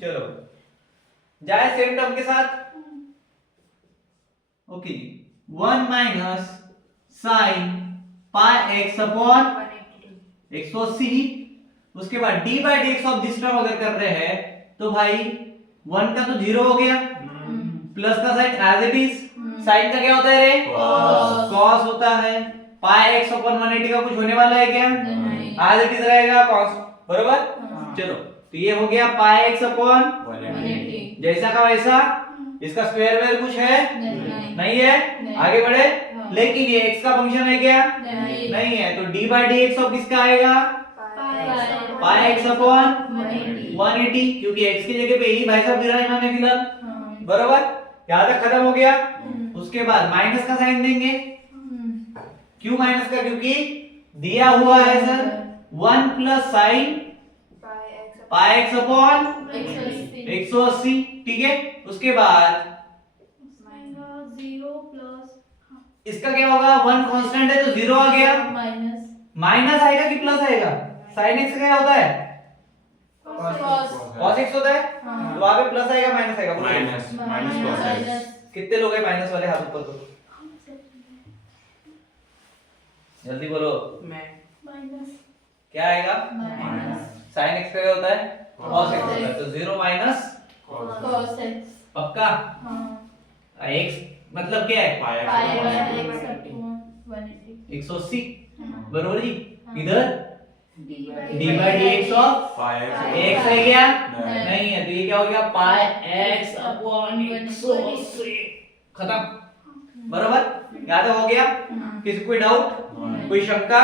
चलो जाए सेम टर्म के साथ। Okay, 1 minus sine pi x upon 180। उसके बाद d by d x of this term अगर कर रहे हैं तो भाई 1 का तो 0 हो गया, प्लस का sine as it is. Sine का क्या होता है रे? कॉस होता है। पाई x अपॉन 180 का कुछ होने वाला है क्या? एज इट इज रहेगा कॉस, बरोबर? चलो तो ये हो गया पाई x अपॉन 180 जैसा का वैसा। इसका स्क्वायर वेयर कुछ है? नहीं है। आगे बढ़े। लेकिन ये x का फंक्शन है क्या? नहीं है। तो d by d x of किसका आएगा? पाई x अपॉन 180, क्योंकि x की जगह पे ही भाई साहब विराजमान है फिलहाल, बरोबर? यहां तक खत्म हो गया। उसके बाद माइनस का साइन देंगे। क्यों माइनस का? क्योंकि दिया हुआ है sir 1 plus sine pi x upon 180, ठीक है? उसके बाद इसका क्या होगा? 1 कांस्टेंट है तो 0 आ गया। माइनस आएगा कि प्लस आएगा? साइन x क्या होता है? cos x होता है। तो वहां पे प्लस आएगा माइनस आएगा? बोलो। Minus cos x। कितने लोग हैं माइनस वाले? हाथ ऊपर करो, जल्दी बोलो। मैं क्या आएगा? साइन x का क्या होता है? cos x होता है। तो 0 माइनस पक्का। x मतलब क्या है? पाई x 180, बरोबर जी। इधर d by d x of pi x x है क्या? नहीं। नहीं है। तो ये क्या हो गया? पाई x अपॉन 180। खत्म, बरोबर? याद हो गया? किसी कोई डाउट, कोई शंका,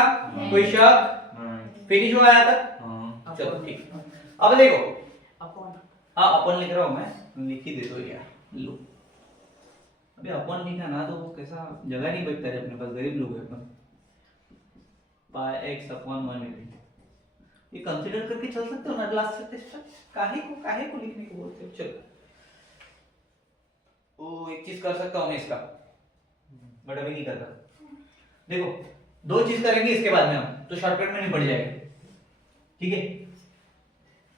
कोई शक? फिनिश हुआ यहाँ तक? चलो ठीक। अब देखो, हाँ अपन लिख रहा हूँ मैं, लिख ही दे दो यार। लो अबे अपन लिखा ना तो वो कैसा जगह नहीं बचता है अपने पास, गरीब लोग हैं अपन। पाई x अपॉन 180 ये कंसीडर करके चल सकते हो ना लास्ट टेस्ट तक? काहे को लिखने को बोलते हो? चलो ओ एक चीज कर सकता हूँ मैं इसका, बट अभी नहीं करता। देखो 2 चीज करेंगे इसके बाद में हम, तो शॉर्टकट में निपट जाएगा, ठीक है?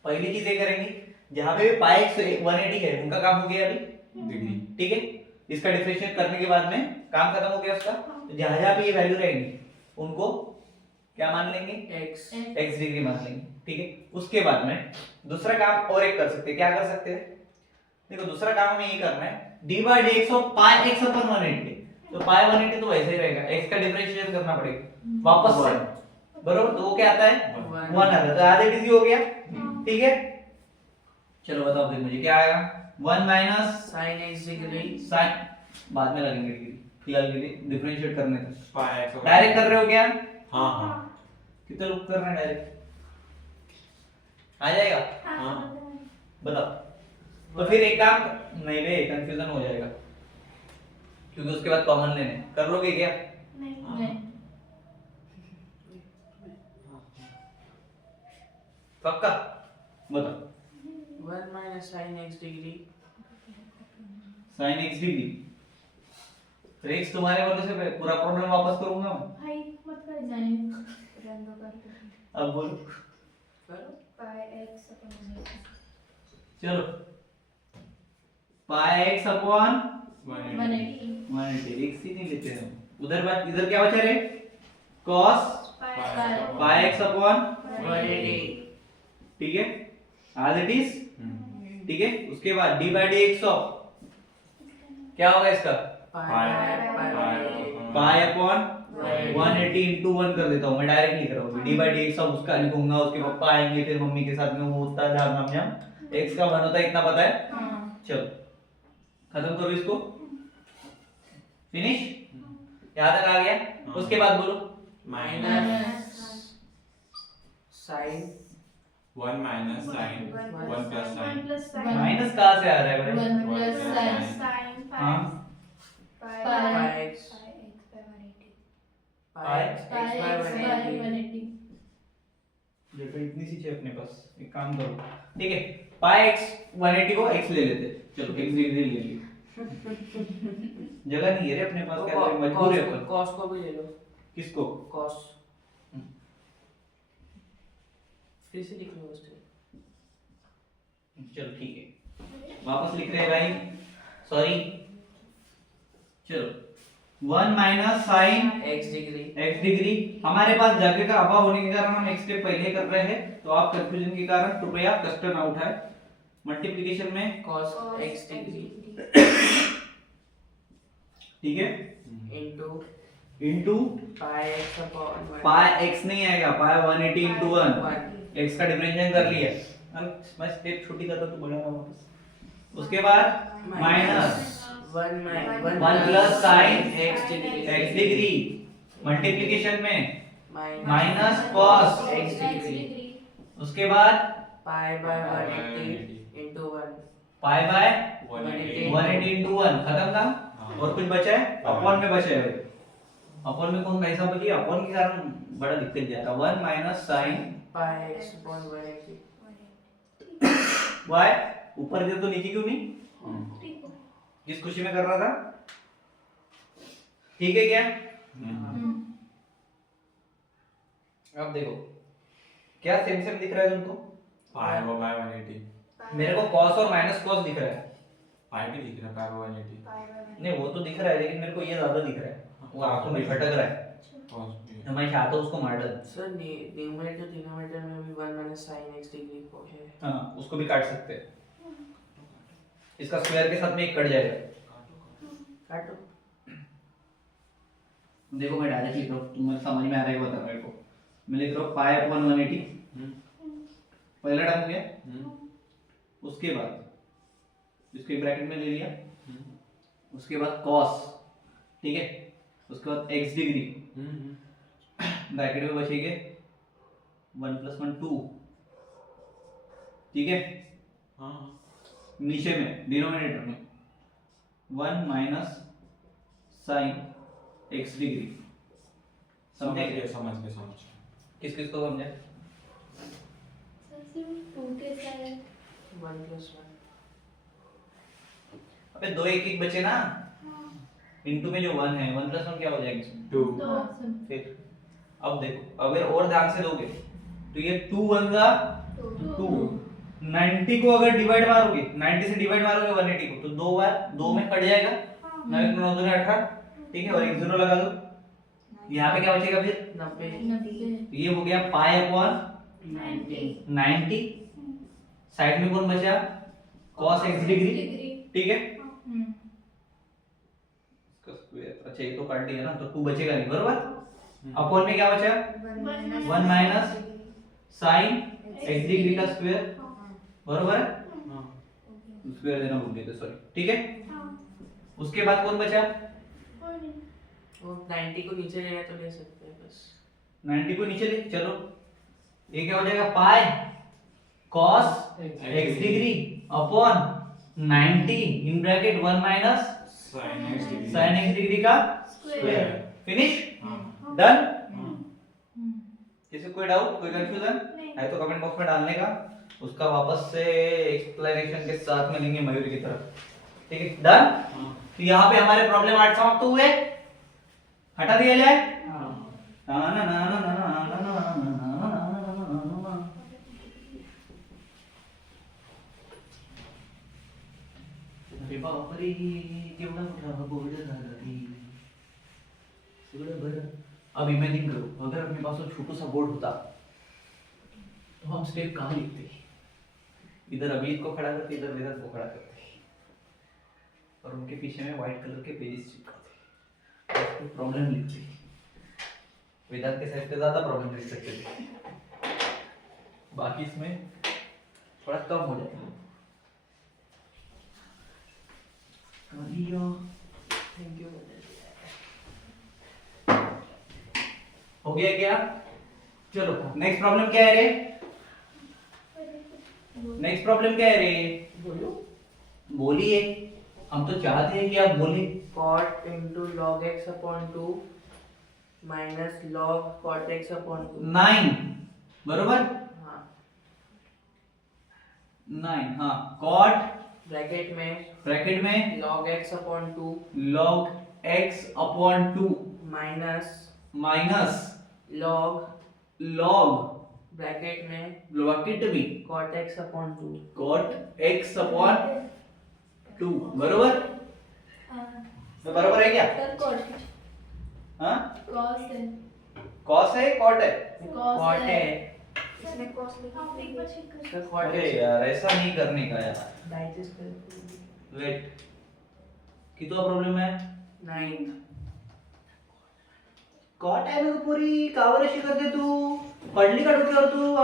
पहली चीज ये करेंगे, जहां पे पाई x 180 है उनका काम हो गया अभी, डिग्री। ठीक है? इसका डिफरेंशिएट करने के बाद में काम खत्म हो गया उसका। तो जहां जहां पे ये वैल्यू रहेगी उनको क्या मान लेंगे? x डिग्री मान लेंगे, ठीक है? उसके बाद में दूसरा काम और एक कर सकते हैं। क्या कर सकते हैं? देखो दूसरा काम हमें ये करना है, d by d x of pi x upon 180। तो पाई 180 तो वैसे ही रहेगा, x का डिफरेंशिएट करना पड़ेगा वापस से, बरोबर? तो वो क्या आता है? 1 आता है। तो आधे डिग्री हो गया, ठीक है? चलो बताओ फिर मुझे क्या आएगा? 1 minus sin x degree sine, बाद में लगेंगे डिग्री, फिलहाल के लिए डिफरेंशिएट करने तक। पाई x डायरेक्ट कर रहे हो क्या? हाँ हाँ कितने लोग कर रहे हैं डायरेक्ट? आ जाएगा? हाँ। बताओ। तो फिर एक काम नहीं बे, कंफ्यूजन हो जाएगा क्योंकि उसके बाद कॉमन लेने। कर लोगे क्या? पक्का? बताओ। 1 minus sin x degree sine x degree तो x तुम्हारे वजह से पूरा प्रॉब्लम वापस करूंगा मैं। अब बोलो चलो। पाई x अपॉन 180 x ही नहीं लेते हम उधर। बात इधर क्या बचा रे? cos पाई x अपॉन 180 ठीक है, एज इट इज, ठीक है? उसके बाद d by d x of क्या होगा इसका? पाई अपॉन 180 into 1 कर देता हूँ मैं, डायरेक्ट लिख रहा हूँ। d by d x of उसका लिखूंगा, उसके पापा आएंगे, फिर मम्मी के साथ में वो होता है झाम झाम, x का 1 होता है, इतना पता है? चलो खत्म करो इसको, फिनिश। यहाँ तक आ गया? उसके बाद बोलो minus sin 1 minus sin 1 plus sin minus कहाँ से आ रहा है भाई? 1 plus sin हाँ pi x pi x by 180 180 जगह इतनी सी चाहिए अपने पास, एक काम करो, ठीक है, पाई x 180 को x ले लेते, चलो x डिग्री ले ली, जगह नहीं है रे अपने पास, क्या करें, मजबूर है अपन। कॉस को भी ले लो। किसको? कॉस फिर से लिख लो उससे। चलो ठीक है, वापस लिख रहे हैं भाई, सॉरी, चलो 1 minus sine x degree x degree, हमारे पास जगह का अभाव होने के कारण हम एक स्टेप पहले कर रहे हैं, तो आप कंफ्यूजन के कारण कृपया कष्ट ना उठाएं। मल्टीप्लिकेशन में cos x डिग्री ठीक है इनटू इनटू पाई x अपॉन 1 पाई x नहीं आएगा, पाई 180 इनटू 1, x का डिफरेंशिएशन कर लिया, अब मैं स्टेप छोटी कर रहा हूं तो बड़ा वापस, उसके बाद minus 1 plus sine x degree x degree, multiplication में minus minus cos x degree, उसके बाद pi by 180 into 1 pi by 180 180 into 1, खत्म काम। और कुछ बचा है? अपॉन में बचा है भाई, अपॉन में कौन कैसा बची? अपॉन के कारण बड़ा दिक्कत जा रहा है, 1 minus sine pi x upon 180 y, ऊपर दे तो नीचे क्यों नहीं, जिस खुशी में कर रहा था, ठीक है क्या? अब देखो क्या सेम सेम दिख रहा है तुमको? पाई वो बाय 180, मेरे को cos और माइनस cos दिख रहा है, पाई भी दिख रहा है, पाई वो 180 नहीं वो तो दिख रहा है, लेकिन मेरे को ये ज्यादा दिख रहा है, वो आंखों में खटक रहा है, cos भी है। मैं चाहता हूँ उसको मार डाल। सर न्यूमरेटर डिनोमिनेटर में भी 1 माइनस sin x डिग्री को है। हाँ उसको भी काट सकते हैं, इसका स्क्वायर के साथ में एक कट जाएगा। काटो देखो मैं डायरेक्ट लिख रहा हूँ, तुम्हें समझ में आ रहा है बता मेरे को, मैं लिख रहा हूँ पाई अपॉन 180, पहला टर्म हो गया, उसके बाद इसको एक ब्रैकेट में ले लिया, उसके बाद cos, ठीक है, उसके बाद x डिग्री, ब्रैकेट में बचेंगे 1 प्लस 1 2, ठीक है, हाँ नीचे में डिनोमिनेटर में 1 माइनस साइन x डिग्री, समझ समझे? गए समझ गए समझ गए। किस किस को समझे? 1 प्लस 1 अबे दो एक एक बचे ना, इनटू में जो 1 है, 1 प्लस 1 क्या हो जाएगा इसमें? 2 फिर अब देखो, अगर और ध्यान से दोगे तो ये 2 1 जा 2, 90 को अगर डिवाइड मारोगे, 90 से डिवाइड मारोगे 180 को, तो दो बार 2 में कट जाएगा, 9 1 9 2 18, ठीक है, और एक जीरो लगा दो, यहाँ पे क्या बचेगा फिर? 90 तो ये हो गया पाई अपॉन 90, साइड में कौन बचा? cos x डिग्री, ठीक है, इसका स्क्वायर, अच्छा ये तो काट दिया ना, तो 2 बचेगा नहीं, बरोबर, अपॉन में क्या बचा? 1 माइनस साइन x डिग्री का स्क्वायर, बरोबर है, स्क्वायर देना भूल गए थे, सॉरी, ठीक है, उसके बाद कौन बचा? वो 90 को नीचे ले तो ले सकते हैं बस। 90 को नीचे ले चलो, ये क्या हो जाएगा? पाई cos x डिग्री अपॉन 90 इन bracket 1 minus sin x degree sin x degree का स्क्वायर। फिनिश, हाँ डन। हाँ किसी कोई डाउट, कोई कंफ्यूजन है तो कमेंट बॉक्स में डालने का, उसका वापस से एक्सप्लेनेशन के साथ मिलेंगे मयूर की तरफ, ठीक है, डन। हाँ तो यहाँ पे हमारे प्रॉब्लम 8 समाप्त हुए, हटा दिया जाए। अरे बाप रे केवढा मोठा बोर्ड झाला रे, सगळं बरं। अब इमेजिन करो अगर अपने पास वो छोटा सा बोर्ड होता तो हम स्टेप कहाँ लिखते? इधर अभिजीत को खड़ा करते, इधर वेदांत को खड़ा करते और उनके पीछे में व्हाइट कलर के पेजेस चिपकाते, प्रॉब्लम लिखते। वेदांत के साइड पे ज्यादा प्रॉब्लम लिख सकते थे, बाकी इसमें थोड़ा कम हो जाता। Thank you. हो गया क्या? चलो नेक्स्ट प्रॉब्लम क्या है रे? नेक्स्ट प्रॉब्लम क्या है रे? बोलो। बोलिए, हम तो चाहते हैं कि आप बोलिए। cot into log x upon 2 minus log cot x upon 2 9 बरोबर हाँ 9 हाँ कॉट ब्रैकेट में log x upon 2 log x upon 2 minus log bracket में में cot x upon 2 cot x upon 2 बरोबर तो बरोबर है क्या हाँ cos है cot है cot है अरे यार ऐसा नहीं करने का यार डाइजेस्ट कर वेट कितना प्रॉब्लेम है 9 कॉट आहे ना तू पुरी कावर अशी करते तू पडली का डोक्यावर तू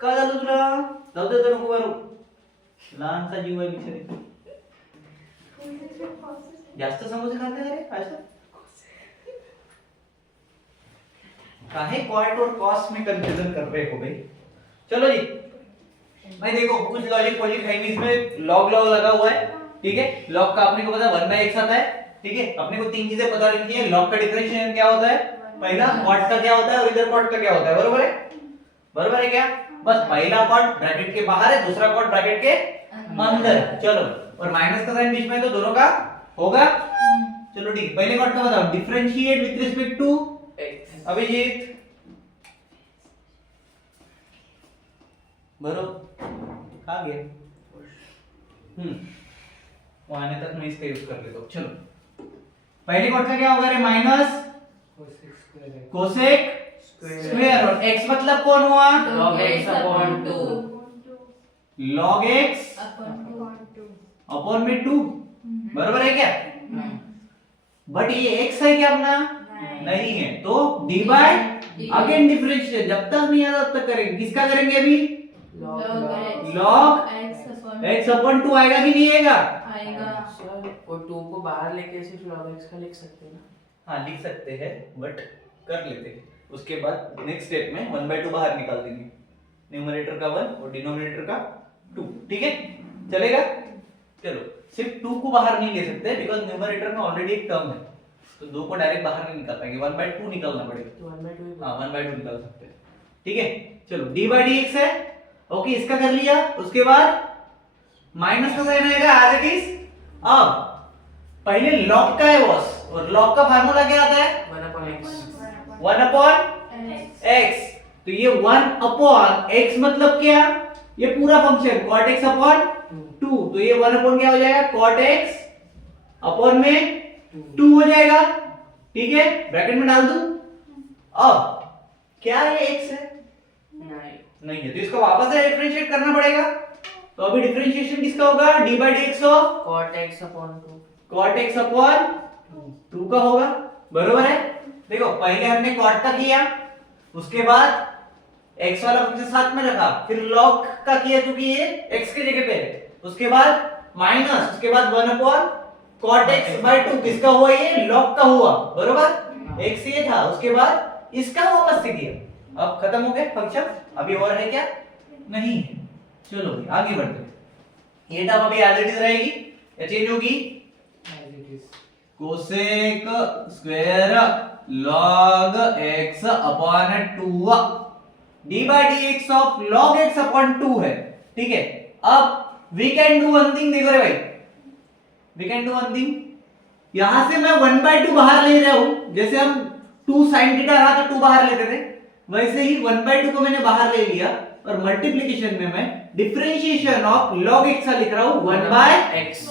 काय झालं तुला जाऊ दे तर नको मारू लहानसा जीव आहे बिचारी जास्त समोसे खाते अरे असं काहे कॉट और कॉस में कंफ्यूजन कर रहे हो भाई चलो जी भाई देखो कुछ लॉजिक पॉजिक है नहीं इसमें लॉग लगा हुआ है ठीक है लॉग का अपने को पता 1/x आता है ठीक है अपने को तीन चीजें पता रखनी है लॉग का डिफरेंशिएशन क्या होता है पहला कॉट का क्या होता है और इधर कॉट का क्या होता है बरोबर है क्या बस पहला कॉट ब्रैकेट के बाहर है दूसरा कॉट ब्रैकेट के अंदर है चलो और माइनस का साइन बीच में तो दोनों का होगा चलो ठीक पहले कॉट का बताओ differentiate with respect to x Abhijeet बरोबर कहाँ गए वो आने तक मैं इसका यूज कर लेता हूँ चलो पहले कॉट का क्या होगा रे माइनस कोसेक स्क्वायर और x मतलब कौन हुआ log x upon 2 log x upon में 2 बरोबर है क्या बट ये x है क्या अपना नहीं है तो डी बाय अगेन डिफरेंशिएट जब तक नहीं आता तब तक करेंगे किसका करेंगे अभी log x अपॉन 2 आएगा कि नहीं आएगा सर वो 2 को बाहर लेके सिर्फ log x का लिख सकते हैं ना हाँ लिख सकते हैं बट कर लेते हैं उसके बाद नेक्स्ट स्टेप में 1/2 बाहर निकाल देंगे न्यूमरेटर का 1 और डिनोमिनेटर का 2 ठीक है चलेगा चलो सिर्फ 2 को बाहर नहीं ले सकते बिकॉज़ न्यूमरेटर में ऑलरेडी एक टर्म है तो 2 को डायरेक्ट बाहर नहीं निकाल पाएंगे 1/2 निकालना पड़ेगा तो 1/2 हाँ 1/2 निकाल सकते हैं ठीक है चलो d by dx है ओके इसका कर लिया उसके बाद माइनस का साइन आएगा एज इट इज अब पहले log का है बॉस और log का फार्मूला क्या आता है 1 upon x 1 upon x तो ये 1 upon x मतलब क्या ये पूरा फंक्शन cot x upon 2 तो ये 1 upon क्या हो जाएगा cot x upon में 2 हो जाएगा ठीक है ब्रैकेट में डाल दूं अब क्या ये x है नहीं है तो इसको वापस से डिफरेंशिएट करना पड़ेगा तो अभी डिफरेंशिएशन किसका होगा d by dx of cot x upon 2 cot x upon 2 का होगा बरोबर है देखो पहले हमने cot का किया उसके बाद x वाला फंक्शन साथ में रखा फिर log का किया क्योंकि ये x के जगह पे है उसके बाद माइनस उसके बाद 1 upon cot x by 2 किसका हुआ ये log का हुआ बरोबर x ये था उसके बाद इसका वापस से किया अब खत्म हो गया फंक्शन अभी और है क्या नहीं है चलो आगे बढ़ते हैं ये टर्म अभी एज इट इज रहेगी या चेंज होगी cosec square log x upon 2 d by dx of log x upon 2 है ठीक है अब we can do one thing देखो रे भाई we can do one thing यहां से मैं 1/2 बाहर ले रहा हूं जैसे हम 2 sin थीटा रहा तो 2 बाहर लेते थे वैसे ही 1/2 को मैंने बाहर ले लिया और मल्टीप्लिकेशन में मैं डिफरेंशिएशन ऑफ log x का लिख रहा हूं 1/x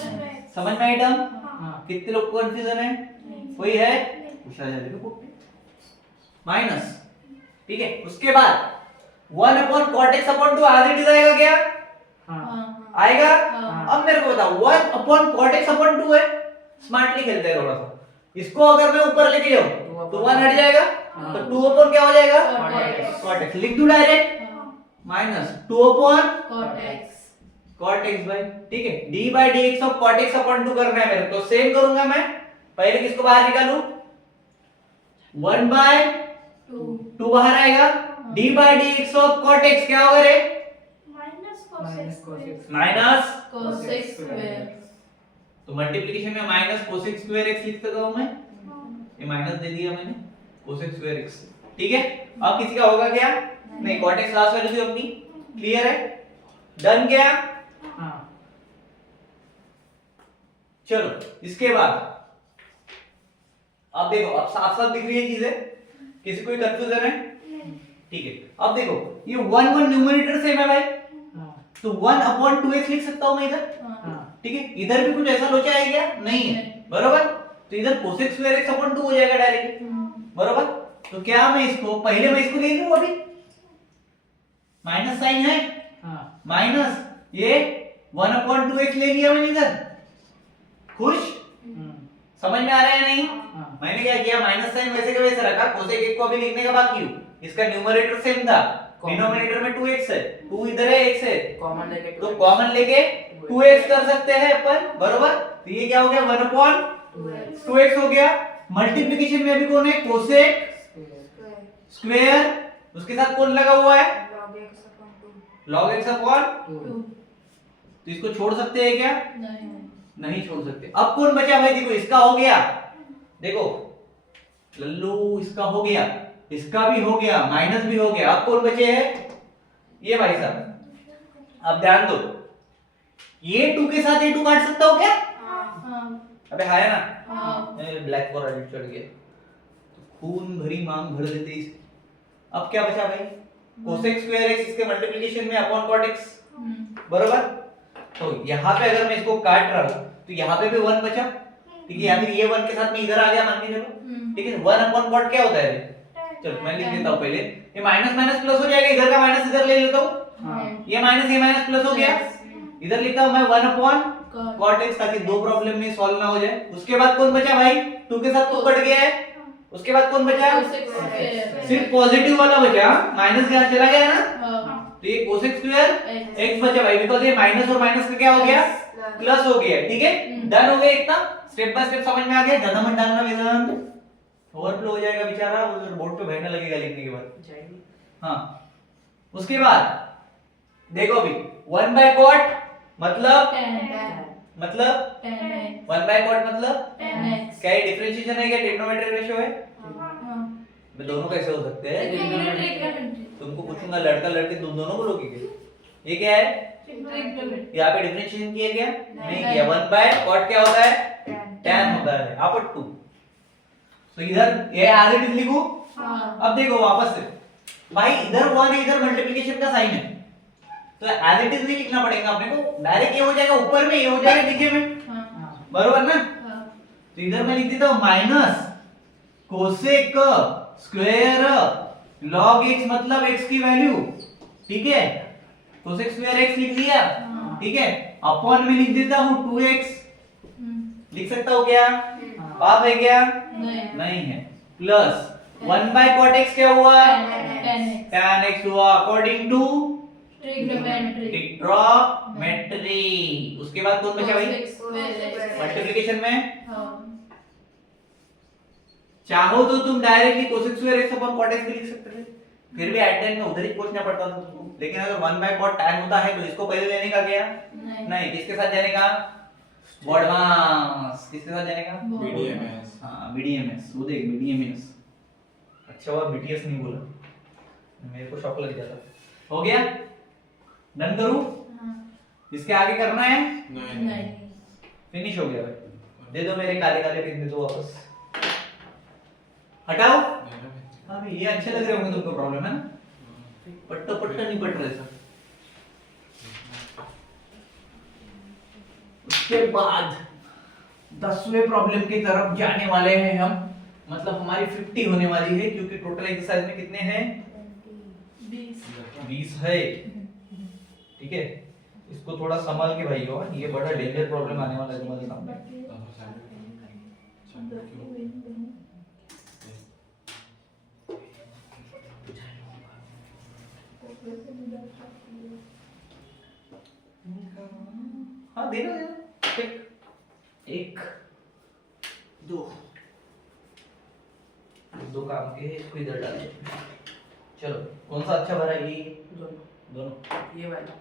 समझ में आई टर्म कितने लोग को कंफ्यूजन है कोई है माइनस ठीक है उसके बाद 1 upon cot x upon 2 as it is आएगा क्या आएगा अब मेरे को बताओ 1 upon cot x upon 2 है स्मार्टली खेलते हैं थोड़ा सा इसको अगर मैं ऊपर लेके जाऊं तो 1 हट जाएगा तो 2 upon क्या हो जाएगा cot x लिख दूं direct minus 2 upon cot x भाई ठीक है d by dx of cot x upon 2 करना है मेरे को तो सेम करूंगा मैं पहले किसको बाहर निकालूं 1/2 बाहर आएगा d by dx of cot x क्या होगा रे माइनस तो मल्टीप्लिकेशन में माइनस कोसेक स्क्वायर x लिख सकता हूं मैं ये माइनस दे दिया मैंने कोसेक स्क्वायर x ठीक है, अब किसी का होगा क्या? नहीं, cot x लास्ट वैल्यू थी अपनी, क्लियर है, डन क्या? हाँ चलो इसके बाद अब देखो, अब साफ साफ दिख रही है चीजें, किसी कोई कंफ्यूजन है? ठीक है, अब देखो ये 1 1 न्यूमरेटर सेम है भाई, हाँ तो 1 अपॉन 2x लिख सकता हूं मैं इधर, हाँ ठीक है, इधर भी कुछ ऐसा लोचा है क्या? नहीं है, बरोबर, तो इधर cosec स्क्वायर x अपॉन 2 हो जाएगा डायरेक्ट, बरोबर, तो क्या मैं इसको पहले मैं इसको ले लूं, अभी माइनस साइन है, हाँ माइनस ये 1 अपॉन 2x ले लिया मैंने इधर, खुश, समझ में आ रहा है नहीं? हाँ मैंने क्या किया, माइनस साइन वैसे का वैसे रखा, cosec x को अभी लिखने का बाकी हूं, इसका न्यूमरेटर सेम था, डिनोमिनेटर में 2x है, 2 इधर है, x है, कॉमन लेके तो कॉमन लेके 2x कर सकते हैं अपन, बरोबर, तो ये क्या हो गया, 1 अपॉन 2x हो गया, मल्टीप्लिकेशन में अभी कौन है, cosec स्क्वायर, उसके साथ कौन लगा हुआ है, log x अपॉन, तो इसको छोड़ सकते हैं क्या? नहीं छोड़ सकते। अब कौन बचा भाई, देखो इसका हो गया, देखो लल्लू इसका हो गया, इसका भी हो गया, माइनस भी हो गया, अब कौन बचे हैं, ये भाई साहब, अब ध्यान दो, ये 2 के साथ ये 2 काट सकता हो क्या? अबे है ना, ब्लैक बोर्ड चढ़ गया, तो खून भरी मांग भर देते इस। अब क्या बचा भाई, cosec स्क्वायर x इसके मल्टीप्लिकेशन में अपॉन cot x, बरोबर, तो यहाँ पे अगर मैं इसको काट रहा हूँ तो यहाँ पे भी 1 बचा, ठीक है, या फिर ये 1 के साथ में इधर आ गया मान के चलो, ठीक है, 1 अपॉन cot क्या होता है, चलो मैं लिख देता हूँ पहले, ये माइनस माइनस प्लस हो जाएगा, इधर का माइनस इधर ले लेता हूँ, ये माइनस प्लस हो गया, इधर लिखता हूँ मैं 1 अपॉन cot x, ताकि दो प्रॉब्लम में सॉल्व ना हो जाए। उसके बाद कौन बचा भाई, 2 के साथ 2 कट गया है, उसके बाद कौन बचा, सिर्फ पॉजिटिव वाला बचा, माइनस यहाँ चला गया ना, तो ये cosec स्क्वायर x बचा भाई, बिकॉज़ ये माइनस और माइनस का क्या हो गया, प्लस हो गया, ठीक है, डन हो गया, इतना स्टेप बाय स्टेप समझ में आ गया, ज्यादा मत डालना वेदांत, ओवरफ्लो हो जाएगा बेचारा, उधर बोर्ड पे बहने लगेगा लिखने के बाद। जाएगी। हाँ, उसके बाद देखो अभी 1 बाय cot मतलब 1 बाय cot मतलब क्या ये डिफरेंशिएशन है, क्या ट्रिग्नोमेट्रिक रेशियो है? मैं दोनों कैसे हो सकते हैं, तुमको पूछूंगा, लड़का लड़के तुम दोनों बोलोगे क्या? ये क्या है, यहाँ पे डिफरेंशिएशन किया क्या? नहीं किया। 1 बाय cot क्या होता है, tan होता है, अपॉन 2, तो इधर ये एज इट इज लिखूं। अब देखो वापस से भाई, इधर 1 है, इधर मल्टीप्लिकेशन का साइन है, तो एज इट इज नहीं लिखना पड़ेगा अपने को, डायरेक्ट ये हो जाएगा ऊपर में, ये हो जाएगा नीचे में, बरोबर ना, तो इधर मैं लिख देता हूं minus cosec square log x मतलब x की वैल्यू, ठीक है, cosec स्क्वायर x लिख दिया, ठीक है, अपॉन में लिख देता हूं 2x, लिख सकता हूं क्या, पाप है क्या, नहीं है, प्लस 1 बाय cot x क्या हुआ, tan x हुआ, अकॉर्डिंग टू ट्रिग्नोमेट्री, उसके बाद कौन बचा भाई, मल्टीप्लिकेशन में चाहो तो तुम directly cosec square x upon cot x भी लिख सकते थे, फिर भी एट द एंड में उधर ही पहुंचना पड़ता था तुमको, लेकिन अगर 1 बाय cot tan होता है तो इसको पहले लेने का क्या, नहीं, किसके साथ जाने का, बॉडमास, किसके साथ जाने का, BDMS, हाँ BDMS, वो देख BDMS, अच्छा हुआ BTS नहीं बोला, मेरे को शॉक लग जाता। हो गया, डन करूं, इसके आगे करना है, नहीं फिनिश हो गया भाई, दे दो मेरे काले काले पेन, दे दो वापस, हटाओ। हाँ भाई, ये अच्छे लग रहे होंगे तुमको, प्रॉब्लम है ना, पट्टा पट्टा नहीं पट रहे सर। उसके बाद 10वें प्रॉब्लम की तरफ जाने वाले हैं हम, मतलब हमारी 50 होने वाली है, क्योंकि टोटल एक्सरसाइज में कितने हैं, 20 है, ठीक है, इसको थोड़ा संभाल के भाई हो, ये बड़ा डेंजर प्रॉब्लम आने वाला है तुम्हारे सामने। हाँ देना देना, एक दो दो काम के इसको इधर डाल दो। चलो कौन सा अच्छा भरा, ये दोनों ये वाला,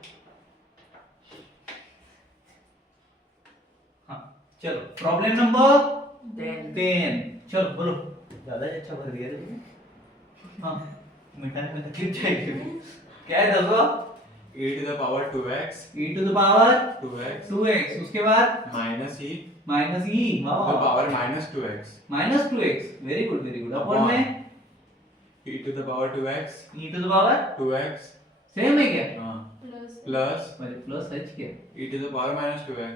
हाँ चलो प्रॉब्लम नंबर 10 10, चलो बोलो, ज्यादा ही अच्छा भर दिया तुमने, हाँ मिटाने में तकलीफ जाएगी। क्या है दसवा? e to the power 2x e to the power 2x 2x, उसके बाद minus e minus e, to the power minus 2x minus 2x, very good अपन में e to the power 2x e to the power 2x same है क्या? हाँ Plus. plus अरे plus h क्या? e to the power minus 2x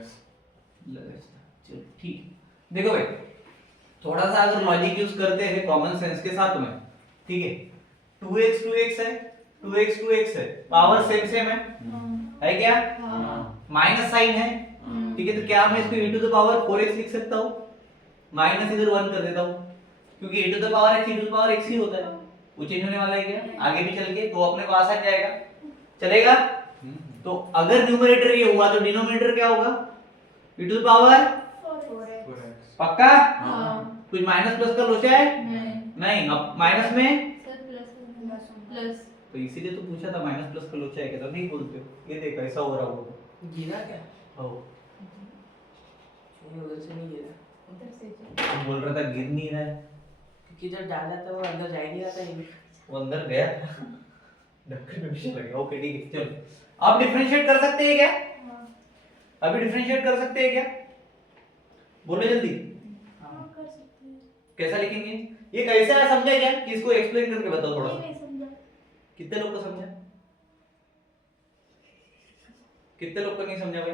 चलो ठीक। देखो भाई थोड़ा सा अगर लॉजिक यूज करते हैं कॉमन सेंस के साथ में, ठीक है, 2x 2x है, 2x 2x है, पावर सेम सेम है क्या? हाँ. माइनस साइन है, ठीक है, तो क्या मैं इसको e to the power 4x लिख सकता हूँ? माइनस इधर 1 कर देता हूँ क्योंकि e to the power x e to the power x ही होता है, वो चेंज होने वाला है क्या? आगे भी चल के तो अपने को आसान जाएगा, चलेगा। तो अगर न्यूमरेटर ये हुआ तो डिनोमिनेटर क्या होगा? e to the power 4x पक्का? हाँ. कुछ माइनस प्लस का लोचा है? नहीं, अब माइनस में Sir, plus. Plus. तो इसीलिए तो पूछा था माइनस प्लस का लोचा है क्या, तो नहीं बोलते हो। ये देख ऐसा हो रहा होगा। गिरा क्या? हो नहीं, उधर से नहीं गिरा इधर से जो. तो बोल रहा था गिर नहीं रहा है, क्योंकि जब डाला था वो अंदर जा ही नहीं रहा था ये। वो अंदर गया ढक्कन में विषय लगा। ओके ठीक है, चलो आप डिफरेंशिएट कर सकते हैं क्या? हाँ. अभी डिफरेंशिएट कर सकते हैं क्या? बोलो जल्दी, हाँ, कर सकते हैं. कैसा लिखेंगे? ये कैसा है समझा क्या? कि इसको एक्सप्लेन करके बताओ थोड़ा सा। नहीं समझा. कितने लोग को समझा? कितने लोग को नहीं समझा भाई?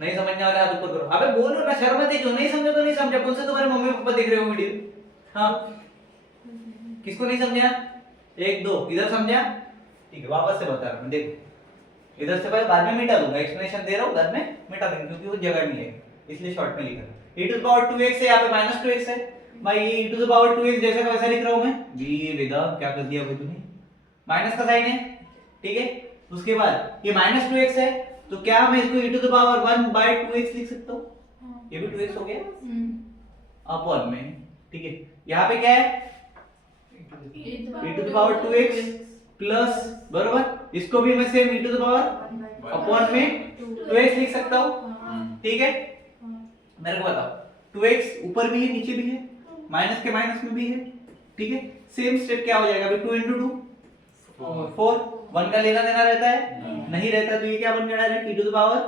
नहीं समझने वाले हाथ ऊपर करो। अबे बोलो ना, शर्म आती है, जो नहीं समझा तो नहीं समझा। कौन से तुम्हारे मम्मी पापा देख रहे हो वीडियो? हाँ, किसको नहीं समझा? एक दो इधर समझा, ठीक है, वापस से बता रहा हूँ। देखो इधर से पहले बाद में मिटा दूंगा, एक्सप्लेनेशन दे रहा हूँ, बाद में मिटा देंगे क्योंकि वो जगह नहीं है, इसलिए शॉर्ट में लिखा है। e to the power 2x है, यहाँ पे माइनस 2x है भाई। e to the power 2x जैसा का वैसा लिख रहा हूँ मैं। ये वेदा क्या कर दिया भाई तूने? माइनस का साइन है, ठीक है। उसके बाद ये माइनस 2x है, तो क्या मैं इसको e to the power 1/2x लिख सकता हूँ? हाँ. ये भी 2x हो गया अपॉन में, ठीक है। यहाँ पे क्या है? E e to the power 2x plus, बरोबर, इसको भी मैं same e to the power upon में 2x लिख सकता हूँ, ठीक है। मेरे को बताओ 2x ऊपर भी है नीचे भी है, माइनस के माइनस में भी है, ठीक है। सेम स्टेप क्या हो जाएगा अभी? 2 into 2 4, 1 का लेना देना रहता है, नहीं रहता, तो ये क्या बन गया direct e to the power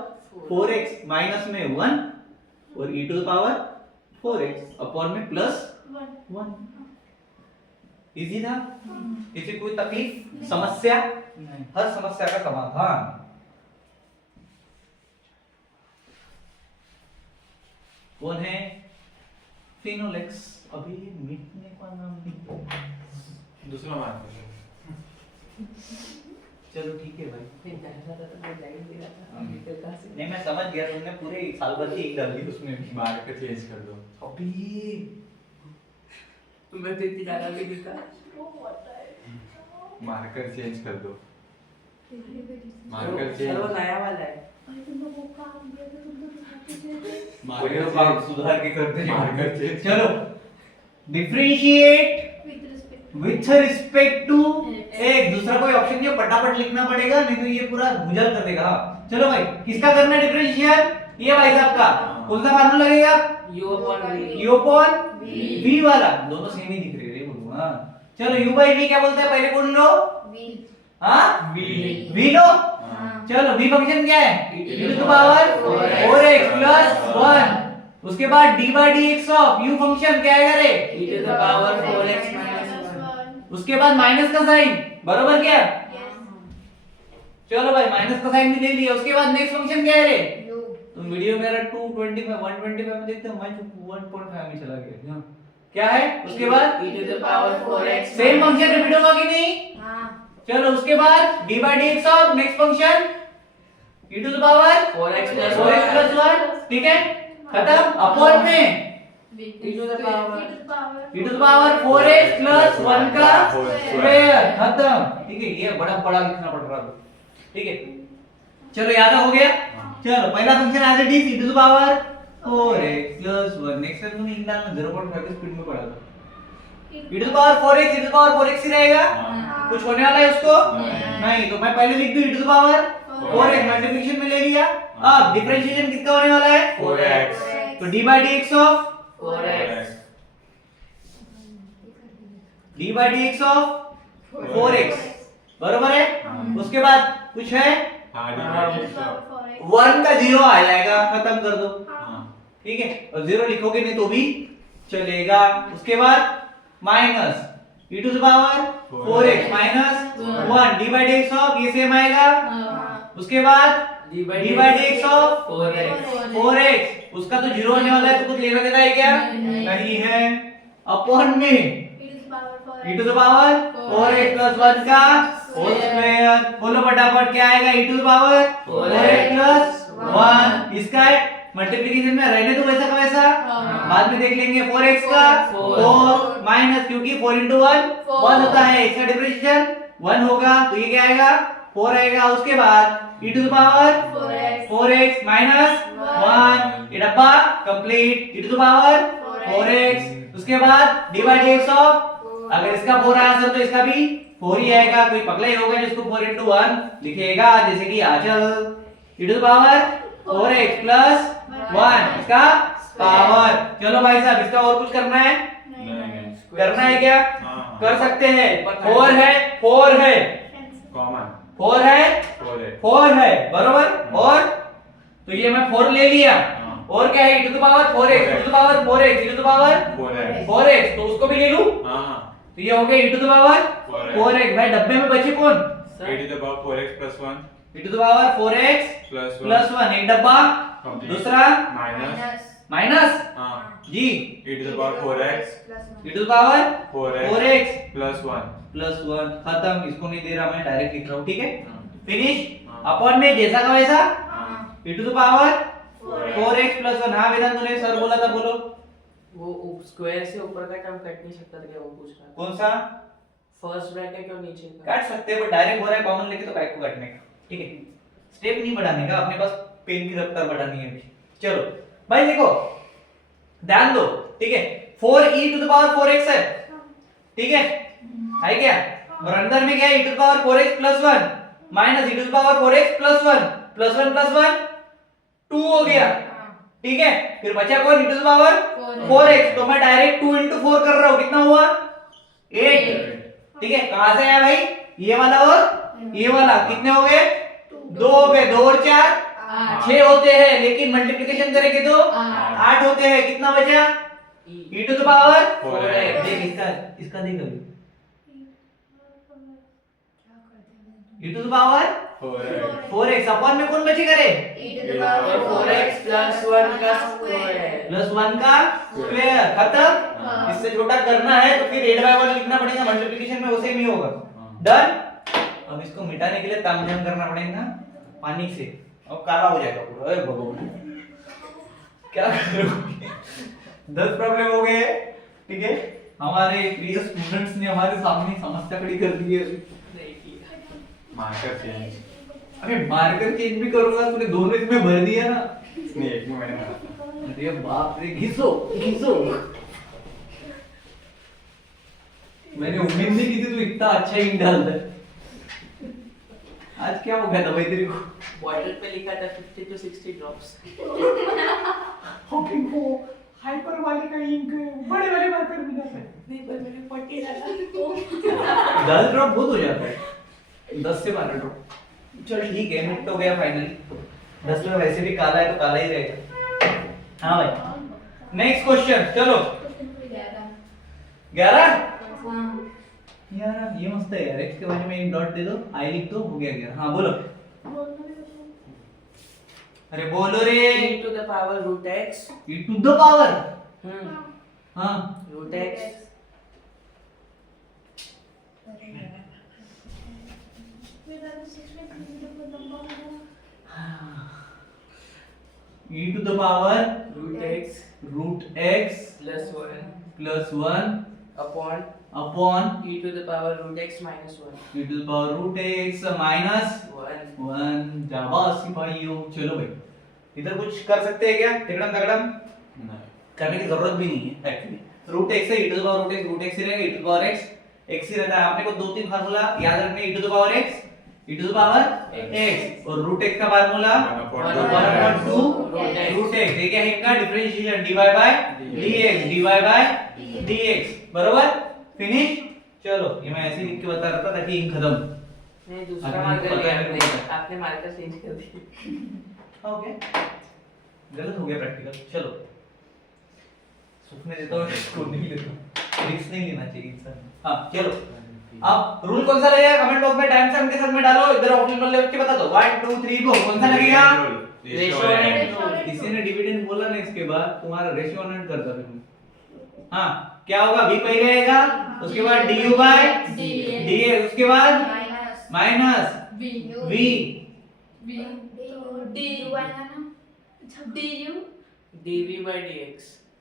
4x minus में 1 और e to the power 4x upon में प्लस 1। इजी था? इसे कोई तकलीफ समस्या नहीं, हर समस्या का समाधान। कौन है? फिनोलेक्स। अभी मिटने का नाम नहीं। दूसरा मार्क चलो ठीक है भाई, फिर डाला था तो वो जा ही नहीं रहा था। हाँ। फिर कहाँ से? नहीं मैं समझ गया, तुमने पूरे साल भर की एक डाल दी उसमें भी। मार्कर चेंज कर दो। अभी मैं तो इतनी डाला भी नहीं था। मार्कर चेंज कर दो। सर मार्कर वो चेंज। नया वाला है। कोई तो काम सुधार के करते हैं। Marker change. चलो differentiate With respect. With respect to एक दूसरा कोई ऑप्शन नहीं है, फटाफट लिखना पड़ेगा, नहीं तो ये पूरा भुजल कर देगा। हाँ चलो भाई, किसका करना है डिफरेंशियल? ये भाई साहब का। कौन सा फार्मूला लगेगा? u upon v। u upon v वाला, दोनों सेम ही दिख रहे हैं बोलो। हाँ चलो u by v क्या बोलते हैं पहले बोल लो। V. हाँ V। v लो। हाँ. चलो v फंक्शन क्या है? e e to the power 4x plus 1। उसके बाद d by dx of u function क्या आएगा रे? e to the power 4x minus 1। उसके बाद माइनस का साइन, बरोबर क्या? Yes. चलो भाई माइनस का साइन भी ले लिया। उसके बाद नेक्स्ट फंक्शन क्या है रे? U. तो वीडियो मेरा 225 125 में देखते हो, मैं 1.5 में चला गया। हाँ। क्या है उसके बाद? e to the power 4x। Same function repeat होगा कि नहीं? हाँ. चलो उसके बाद d by dx of next function e to the power 4x plus 4x plus 1, ठीक है, खत्म। अपॉन में e to the power। e to the power 4x plus 1 का स्क्वायर, खत्म। ठीक है, ये बड़ा बड़ा लिखना पड़ रहा है, ठीक है। चलो याद हो गया। चलो पहला function as it is e to the power 4x plus 1। Next time तुमने इंग्लिश में 0.5 की स्पीड में पढ़ा था। e to the power 4x e to the power 4x ही रहेगा, कुछ होने वाला है उसको नहीं, तो मैं पहले लिख दूं e to the power 4x, multiplication में ले लिया। अब डिफरेंशिएशन कितना होने वाला है? 4x। तो d by dx of 4x। D by d x of 4x बरोबर है। उसके बाद कुछ है हाँ डी 1 का 0 आ जाएगा, खत्म कर दो, हाँ ठीक है। और 0 लिखोगे नहीं तो भी चलेगा। उसके बाद minus e to the power 4x minus 1 d by d x of, ये सेम आएगा। उसके बाद d d by d x of 4x 4x, उसका तो 0 होने वाला है तो कुछ लेना देना है क्या? नहीं है। अपॉन में e to the power 4x plus 1 का होल स्क्वायर। बोलो फटाफट क्या आएगा? e to the power 4x plus 1। इसका मल्टीप्लिकेशन में रहने दो वैसा का वैसा, बाद में देख लेंगे। 4x का 4 माइनस, क्योंकि 4 into 1 1 होता है, इसका डिफरेंशिएशन 1 होगा तो ये क्या आएगा? 4 आएगा। उसके बाद e to the power 4x minus 1, ये डब्बा complete, e to the power 4x। उसके बाद d by d x of, अगर इसका 4 आया सर तो इसका भी 4 ही आएगा। कोई पगला ही होगा जिसको 4 into 1 लिखेगा, जैसे कि Aanchal. e to the power 4x plus 1, इसका पावर। चलो भाई साहब, इसका और कुछ करना है? करना है क्या? हाँ कर सकते हैं। 4 है 4 है कॉमन 4 है 4 है बरोबर। और तो ये मैं 4 ले लिया, और क्या है? e to the power 4x, e to the power 4x, e to the power 4x, तो उसको भी ले लूं तो ये हो गया e to the power 4x। भाई डब्बे में बचे कौन? e to the power 4x plus 1 e to the power 4x plus 1, एक डब्बा, दूसरा माइनस माइनस हाँ जी e to the power 4x e to the power 4x plus 1 plus 1, खत्म। इसको नहीं दे रहा मैं, डायरेक्ट लिख रहा हूँ, ठीक है। हाँ। फिनिश। हाँ। अपॉन में जैसा का वैसा हाँ। e to the power 4x plus 1। हाँ वेदांत, तूने सर बोला था, बोलो। वो स्क्वायर से ऊपर का टर्म कट नहीं सकता था क्या? वो पूछ रहा था। कौन सा? फर्स्ट ब्रैकेट और नीचे का काट सकते हैं, बट डायरेक्ट हो रहा है कॉमन लेके तो काय को काटने का, ठीक है। स्टेप नहीं बढ़ाने का, अपने पास पेन की रफ्तार बढ़ानी है अभी। चलो भाई देखो, ध्यान दो, ठीक है। 4e to the power 4x है, ठीक है क्या? और अंदर में क्या है? e to the power 4x plus 1 minus e to the power 4x plus 1 plus 1 plus 1 2 हो गया, ठीक है। फिर बचा कौन? e to the power 4x, तो मैं डायरेक्ट 2 into 4 कर रहा हूं, कितना हुआ? 8, ठीक है। कहां से आया भाई? ये वाला और ये वाला, कितने हो गए? 2 हो गए। 2 और 4 6 होते हैं, लेकिन मल्टीप्लिकेशन करेंगे तो 8 होते हैं। कितना बचा? e to the power 4x। देख इसका देख अभी, e to the power 4x upon में कौन बचेगा रे? e to the power 4x plus 1 का स्क्वायर प्लस 1 का स्क्वायर, खत्म। इससे छोटा करना है तो फिर 8/1 लिखना पड़ेगा, मल्टीप्लिकेशन में वैसे ही होगा। डन। अब इसको मिटाने के लिए तामझाम करना पड़ेगा पानी से, और काला हो जाएगा पूरा। अरे भगवान, क्या करोगे? 10 प्रॉब्लम हो गए, ठीक है। हमारे प्रिय स्टूडेंट्स ने हमारे सामने समस्या खड़ी कर दी है। मार्कर चेंज अरे मार्कर चेंज भी करूंगा, तूने दोनों इसमें भर दिया ना। नहीं, एक में मैंने मारा था। अरे बाप रे, घिसो घिसो। मैंने उम्मीद नहीं की थी तू इतना अच्छा ही डाल दे। आज क्या हो गया था भाई तेरे को? बॉटल पे लिखा था 50 to 60 ड्रॉप्स। हॉकिंग को हाइपर वाले का इंक बड़े वाले मार्कर में जाता है। नहीं पर मैंने 40 डाला। 10 ड्रॉप बहुत हो जाता है, 10 से 12 ड्रॉप। चल ठीक है, मिट हो गया फाइनली। 10 में वैसे भी काला है तो काला ही रहेगा। हाँ भाई, नेक्स्ट क्वेश्चन। चलो 11। यार ये मस्त है यार, x के बारे में एक डॉट दे दो, i लिख दो, हो गया 11। हाँ बोलो। अरे बोलो रे। e to the power root x e to the power, हाँ root x e to the power root x plus 1 upon upon e to the power root x minus 1 e to the power root x minus 1। जाबाज सिपाहियों। चलो भाई, इधर कुछ कर सकते हैं क्या? तिकड़म तगड़म नहीं करने की जरूरत भी नहीं है एक्चुअली। रूट x है, e to the power root x ही रहेगा, e to the power x ही रहता है। आपने को 2-3 फार्मूला याद रखने, e to the power x, e to the power x, और रूट x का फार्मूला 1/2 रूट x। ये क्या है इनका differentiation, dy by dx, dy by dx, बरोबर। फिनिश। चलो ये मैं ऐसे ही लिख के बता रहा था ताकि इंक खत्म। नहीं, दूसरा आपने मार्कर पता लिया नहीं आपने पता। आपने मार्कर चेंज कर दिया। ओके, गलत हो गया प्रैक्टिकल। चलो सूखने देता हूँ इसको, नहीं लेता हूँ, रिस्क नहीं लेना चाहिए इंसान। हाँ चलो, अब रूल कौन सा लगेगा कमेंट बॉक्स में टाइम से के साथ में डालो। इधर ऑप्शन वाले बच्चे बता दो 1 2 3 गो, कौन सा लगेगा? रेशियो एंड किसी ने डिविडेंड बोला ना, इसके बाद तुम्हारा रेशियो एंड कर दो फिर। हाँ क्या होगा, v पहले आएगा, उसके बाद du बाय dx, उसके बाद minus v dv by dx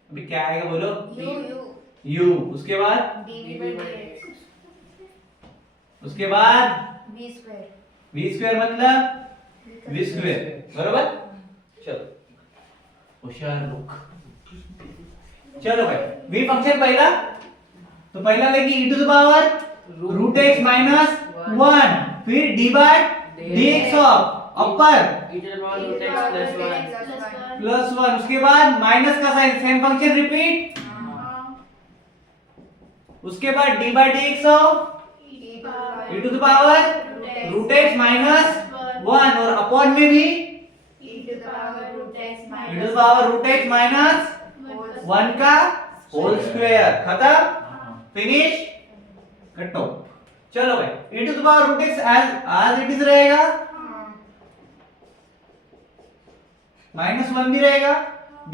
अभी क्या आएगा बोलो, u, उसके बाद v स्क्वायर मतलब v स्क्वायर, बरोबर। चलो होशियार लोग। चलो भाई, v फंक्शन पहला, तो पहला लेंगे e to the power root x minus 1, फिर d by dx of upper e to the power root x plus 1 plus 1, उसके बाद माइनस का साइन, सेम फंक्शन रिपीट, उसके बाद d by dx of e to the power root x minus 1, और upon में भी e to the power root x minus 1 का whole square. खत्म, फिनिश, कटो। चलो भाई, e to the power root x as it is रहेगा, minus 1 भी रहेगा,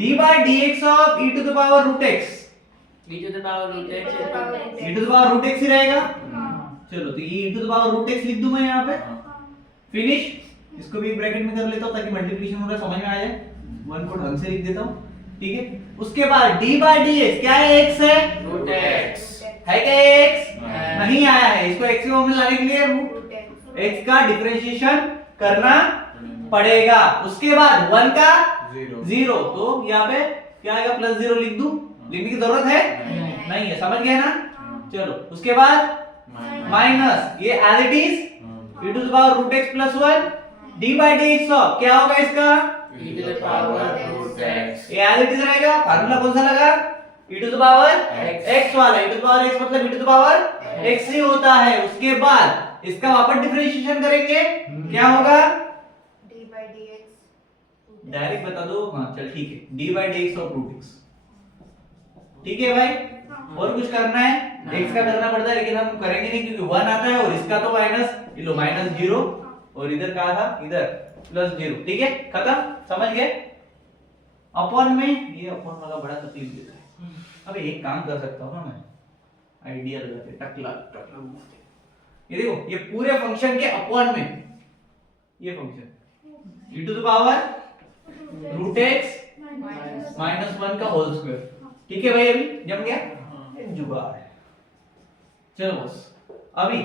d by dx of e to the power root x, e to the power root x e to the power root x ही रहेगा। चलो तो ये e to the power root x लिख दूं मैं यहाँ पे, फिनिश। इसको भी ब्रैकेट में कर लेता हूँ ताकि मल्टीप्लिकेशन हो रहा समझ में आ जाए, 1 को ढंग से लिख देता हूँ, ठीक है। उसके बाद d बाय dx क्या है, x है, root x है क्या x? नहीं आया है, इसको x के फॉर्म में लाने के लिए रूट x का डिफरेंशिएशन करना पड़ेगा। उसके बाद 1 का 0, तो यहाँ पे क्या आएगा, प्लस 0 लिख दूं, लिखने की जरूरत है नहीं है, समझ गए ना। चलो उसके बाद माइनस, ये as it is e to the power root x plus 1, d by dx of क्या होगा इसका, e to the power root x ये एज इट इज रहेगा। फार्मूला कौन सा लगा, e to the power x वाला, e to the power x मतलब e to the power x ही होता है। उसके बाद इसका वापस डिफरेंशिएशन करेंगे, क्या होगा, डायरेक्ट बता दो, हाँ चल ठीक है, d by dx of root x, ठीक है भाई। और कुछ करना है, x का करना पड़ता है लेकिन हम करेंगे नहीं क्योंकि 1 आता है, और इसका तो माइनस, ये लो माइनस 0, और इधर कहा था, इधर प्लस 0, ठीक है, खत्म, समझ गए। अपॉन में, ये अपॉन वाला बड़ा तकलीफ देता है। अब एक काम कर सकता हूं ना मैं, आइडिया लगा के टकला टकला, ये देखो, ये पूरे फंक्शन के अपॉन में ये function e to the power root x minus 1 का होल स्क्वायर, ठीक है भाई, अभी जम गया, जुगाड़। चलो बस अभी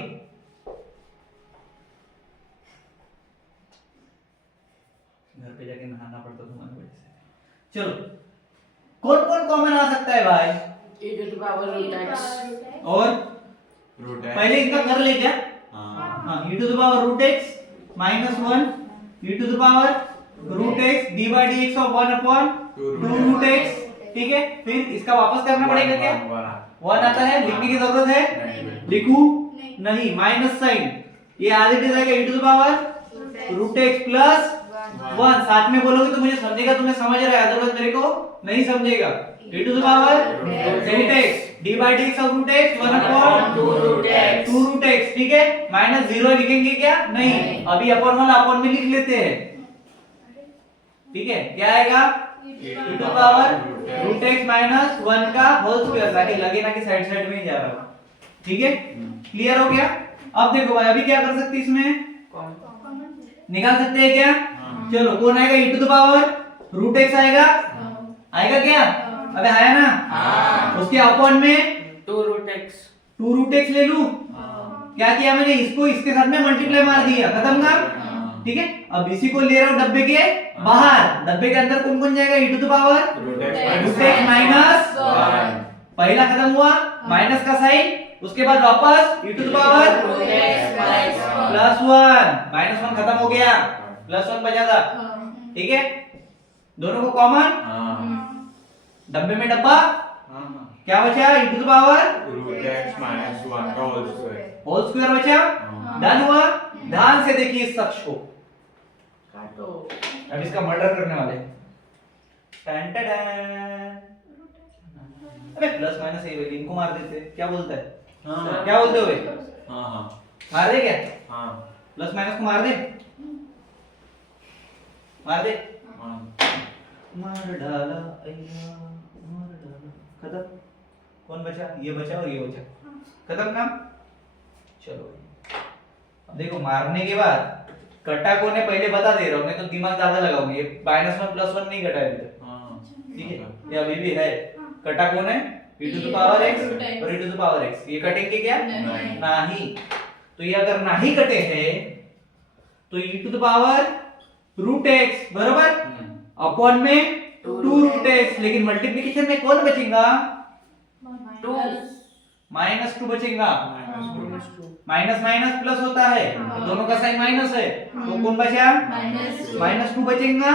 घर पे जाके नहाना पड़ता तुम्हारी वजह से। चलो कौन कौन कॉमन आ सकता है भाई, e to the power root x और रूट x पहले इनका कर ले क्या, हाँ हाँ e to the power root x minus 1 e to the power root x d by dx of 1 upon 2 root x, ठीक है। फिर इसका वापस करना पड़ेगा क्या, 1 आता है, लिखने की जरूरत है, लिखूं नहीं, माइनस साइन, ये आज इट इज आएगा e to the power root x plus 1, साथ में बोलोगे तो मुझे समझेगा, तुम्हें समझ रहा है, अदरवाइज मेरे को नहीं समझेगा। e to the power root x d by dx of root x 1 upon 2 root x ठीक है। माइनस 0 लिखेंगे क्या, नहीं, अभी अपॉन वाला अपॉन में लिख लेते हैं, ठीक है। क्या आएगा, e to the power root x minus 1 का होल स्क्वायर, ताकि लगे ना कि साइड साइड में ही जा रहा हो, ठीक है। क्लियर हो गया। अब देखो भाई, अभी क्या कर सकते हैं, इसमें निकाल सकते हैं क्या, चलो कौन आएगा, e to the power root x आएगा, आएगा क्या, अबे आया ना, उसके अपॉन में 2 root x 2 रूट x ले लूं, क्या किया मैंने, इसको इसके साथ में मल्टीप्लाई मार दिया, खत्म ना, ठीक है। अब इसी को ले रहा हूं डब्बे के बाहर, डब्बे के अंदर कौन कौन जाएगा, e to the power root x minus 1, पहला खत्म हुआ, माइनस का साइन, उसके बाद वापस e to the power plus 1, minus 1 खत्म हो गया, प्लस 1 बचा था, ठीक है। दोनों को कॉमन, डब्बे में डब्बा क्या बचा e to the power root x minus 1 का होल स्क्वायर। होल स्क्वायर बचा। डन हुआ। ध्यान से देखिए इस शख्स को, काटो। अब इसका मर्डर करने वाले हैं। टन टन टन। अबे प्लस माइनस ये वैल्यू इनको मार देते, क्या बोलता है? हाँ क्या बोलते हो बे? हाँ हाँ मार दे क्या? हाँ प्लस माइनस को मार दे, मार दे। हाँ। मार डाला अय्या, मार डाला। खत्म। कौन बचा? ये बचा और ये बचा। खत्म काम। चलो अब देखो, मारने के बाद कटा कौन है पहले बता दे रहा हूं, मैं तो दिमाग ज्यादा लगाऊंगी। ये -1 +1 नहीं कटा है अभी तक, हाँ ठीक है? ये अभी भी है। कटा कौन है? e to the power x और e to the power x। ये कटेंगे क्या? नहीं। नहीं। तो ये अगर नहीं कटे हैं तो e to the power √x बराबर अपॉन में 2√x, लेकिन मल्टीप्लिकेशन में कौन बचेगा? -2 बचेगा। माइनस माइनस प्लस होता है, दोनों का साइन माइनस है, तो कौन बचा? -2 बचेगा।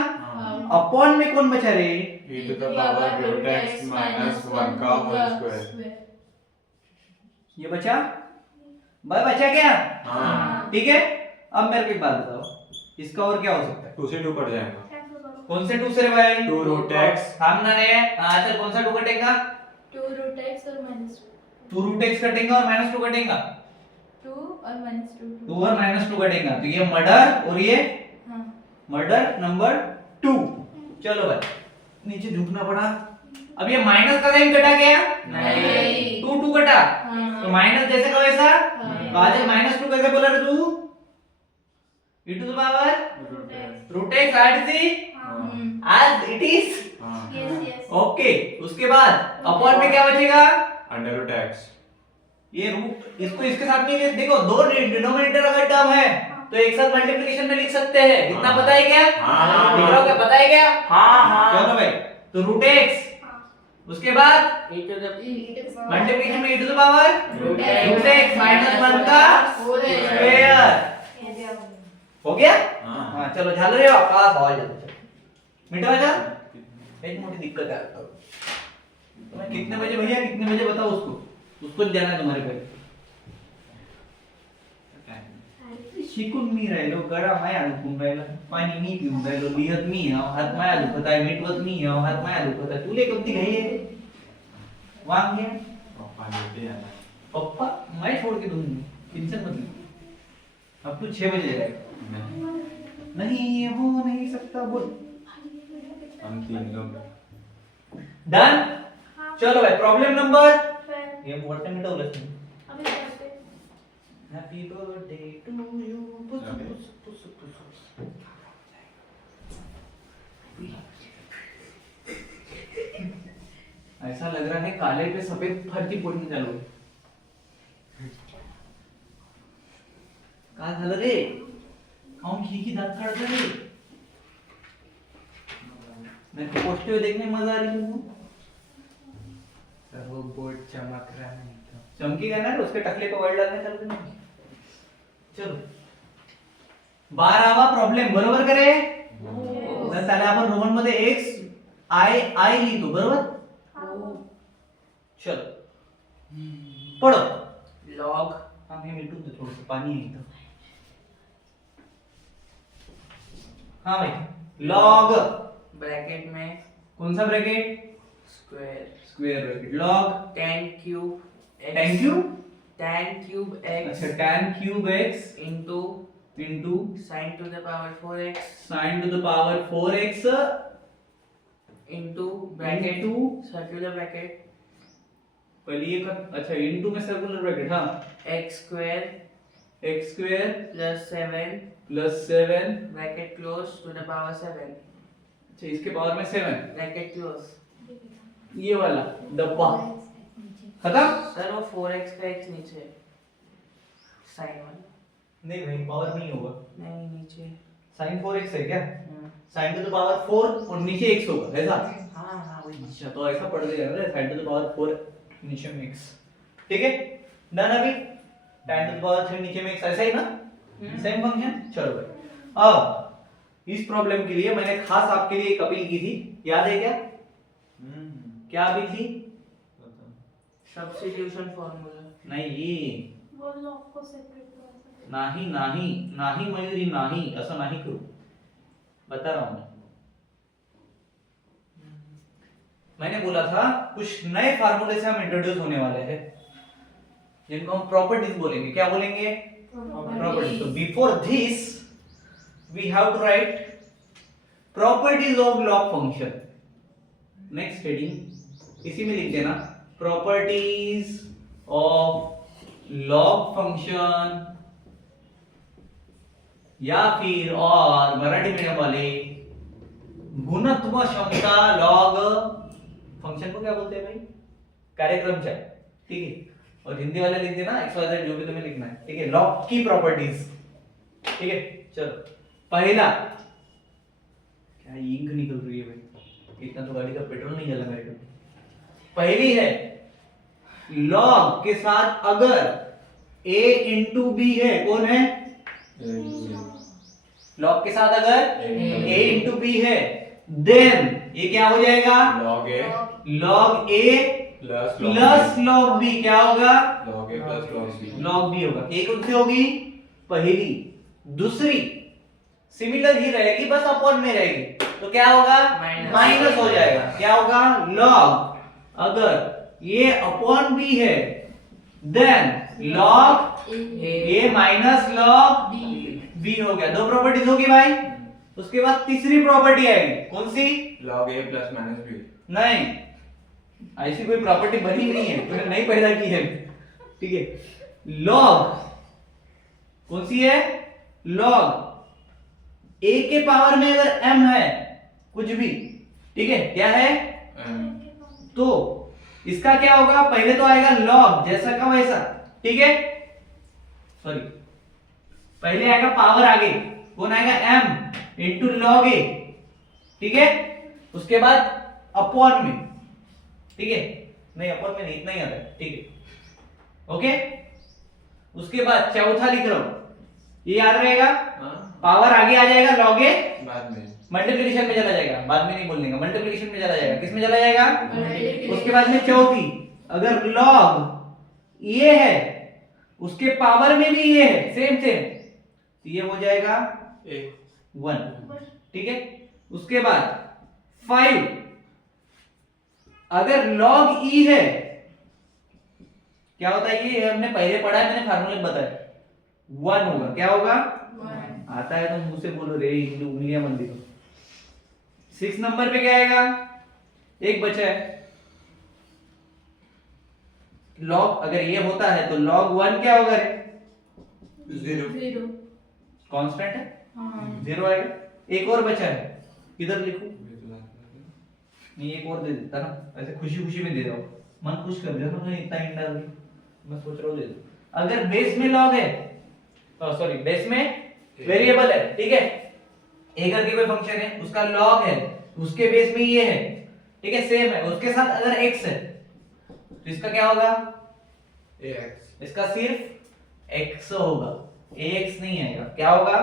अपॉन में कौन बचा रे? e to the power root x minus 1 का होल स्क्वायर। ये बचा। बचा क्या? हाँ ठीक है। अब मेरे को एक बात बताओ, इसका और क्या हो सकता है? 2 से 2 कट जाएगा। कौन से 2 से रे भाई? 2 root x। सामने है। हाँ चल, कौन सा 2 कटेगा? 2 root x और -2 2 √x कटेगा और -2 कटेगा। 2 और -2 2 और -2 कटेगा, तो ये मर्डर और ये हाँ मर्डर नंबर 2। चलो भाई, नीचे झुकना पड़ा। अब ये माइनस का साइन कटा क्या? नहीं। 2 कटा, हाँ। तो माइनस जैसे का वैसा। हाँ। तो आज -2 कैसे बोला रे तू? e to the power √x as it is। yes okay, उसके बाद अपॉन में क्या बचेगा? Under root x. ये रूट इसको इसके साथ में देखो, दो डिनोमिनेटर अगर टर्म है तो एक साथ मल्टीप्लिकेशन में लिख सकते हैं। इतना हाँ। पता है क्या? हाँ। लिख रहा हूं क्या? पता है क्या? हाँ चलो भाई, तो √x उसके बाद e to the मल्टीप्लिकेशन में e to the power √x -1 का स्क्वायर। हो गया? हाँ हाँ चलो, झाल रे पास हो जाओ। मिटा जा। एक मोटी दिक्कत है तो तुम्हें कितने बजे भैया, कितने बजे बताओ उसको जाना है तुम्हारे पे। शिकून मी राहिलो, गळा माया दुखून राहिला, पाणी मी पिऊन राहिलो, लिहत मी आहो, हात माया दुखत आहे, मिटवत मी आहो, हात माया दुखत आहे। तुले कोणती घाई आहे? वांग घ्या। पापा लेते हैं पप्पा मैं छोड़ के दूंगी, टेंशन मत लो। अब तू 6 बजे जाएगा। नहीं ये हो नहीं सकता, बोल। हम 3 लोग। डन। चलो भाई, प्रॉब्लम नंबर ये बोलते मिटावलं तुम्ही। Happy birthday to you. ऐसा लग रहा है काले पे सफेद फर्ची पडणे चालू आहे। काय झालं रे? काऊन खिड़की दांत काढत रे? मैं तो पोस्टर में देखने में मजा आ रही तुमको। वो बोर्ड चमक रहा नहीं तो चमकेगा ना, तो उसके टकले पे वर्ड लगने चलते नहीं। चलो 12वा प्रॉब्लेम बरोबर करे। तर त्याला आपण रोमन मध्ये x i लिहितो बरोबर। चलो पढ़ो। log हाँ मैं मिटू दे, थोड़ा सा पानी है इधर। हाँ भाई, log ब्रैकेट में कौन सा bracket? Square square bracket. log tan cube x tan cube, tan cube x अच्छा tan cube x into into sin to the power 4x sin to the power 4x into bracket into circular bracket पहले ये कर, अच्छा into में circular bracket. हाँ x square x square plus 7 plus 7, bracket close to the power 7 अच्छा इसके power में 7, bracket close। ये वाला डब्बा खत्म। सर वो 4x का x नीचे sin 1 नहीं भाई, पावर नहीं होगा। नहीं नीचे sin 4x है क्या? sin to the power 4 और नीचे x होगा, ऐसा? हाँ हाँ वही। अच्छा तो ऐसा पढ़ दिया ना, sin to the power 4 नीचे में x, ठीक है? डन अभी। tan to the power 3 नीचे में x, ऐसा ही ना? Same function. चलो भाई, अब इस प्रॉब्लम के लिए मैंने खास आपके लिए एक अपील की थी, याद है क्या? क्या अपील थी? सब्स्टिट्यूशन फार्मूला नाही वो लॉग को सेपरेट करा. नाही नाही नाही मयुरी नाही, असं नाही करू, बता रहा हूं मैंने बोला था कुछ नए फार्मूले से हम इंट्रोड्यूस होने वाले हैं जिनको हम प्रॉपर्टीज बोलेंगे. क्या बोलेंगे? प्रॉपर्टीज. तो before this we have to write properties of log function. Next heading इसी में लिख देना, प्रॉपर्टीज ऑफ लॉग फंक्शन, या फिर और मराठी मीडियम वाले गुणत्व क्षमता लॉग फंक्शन को क्या बोलते हैं भाई? कार्यक्रम चाहे. ठीक है. और हिंदी वाले लिख देना XYZ जो भी तुम्हें लिखना है. ठीक है. लॉग की प्रॉपर्टीज. ठीक है. चलो पहला, क्या इंक निकल रही है भाई, इतना तो गाड़ी का पेट्रोल नहीं जला मेरे को. पहली है लॉग के साथ अगर a इंटू बी है, कौन है? लॉग के साथ अगर a इंटू बी है, देन ये क्या हो जाएगा? log a log a plus log b. क्या होगा? log a plus log b. log b होगा. एक कौन सी होगी? पहली. दूसरी सिमिलर ही रहेगी, बस अपॉन में रहेगी, तो क्या होगा? माइनस हो जाएगा. क्या होगा? log अगर ये अपॉन b है, then log a minus log b हो गया. दो प्रॉपर्टीज होगी भाई. उसके बाद तीसरी प्रॉपर्टी आएगी, कौन सी? log a plus minus b. नहीं, ऐसी कोई प्रॉपर्टी बनी नहीं है, तूने नहीं पैदा की है. ठीक है. log कौन सी है? log a के पावर में अगर m है कुछ भी, ठीक है, क्या है? तो इसका क्या होगा? पहले तो आएगा log जैसा का वैसा. ठीक है. सॉरी, पहले आएगा पावर आगे, कौन आएगा? m into log a. ठीक है. उसके बाद अपॉन में. ठीक है. नहीं, अपॉन में नहीं, इतना ही आता है. ठीक है. ओके. उसके बाद चौथा लिख रहा हूं, ये याद रहेगा. पावर आगे आ जाएगा log a, बाद में मल्टीप्लिकेशन में चला जाएगा. बाद में नहीं बोलने का, मल्टीप्लिकेशन में चला जाएगा. किस में चला जाएगा? Multiplication. उसके बाद में चौथी, अगर log ये है उसके पावर में भी ये है, सेम सेम, तो ये हो जाएगा a 1. ठीक है. उसके बाद 5, अगर log e है, क्या होता है? ये हमने पहले पढ़ा है, मैंने फार्मूले बताया. 1 होगा. क्या होगा? आता है तो मुंह से बोलो रे, हिंदू उंगलियां बंद करो. 6 नंबर पे क्या आएगा? एक बचा है. log अगर ये होता है तो log 1 क्या होगा रे? 0. कांस्टेंट है, 0 आएगा. एक और बचा है, किधर लिखूं? नहीं, एक और दे देता ना, ऐसे खुशी खुशी में दे रहा हूं, मन खुश कर दिया ना. इतना इंडा मैं सोच रहा हूं दे दो. अगर बेस में log है, सॉरी बेस में वेरिएबल है, ठीक है, ए करके कोई फंक्शन है, उसका log है, उसके बेस में ये है, ठीक है, सेम है, उसके साथ अगर x है तो इसका क्या होगा? ax इसका सिर्फ x होगा, ax नहीं आएगा. क्या होगा?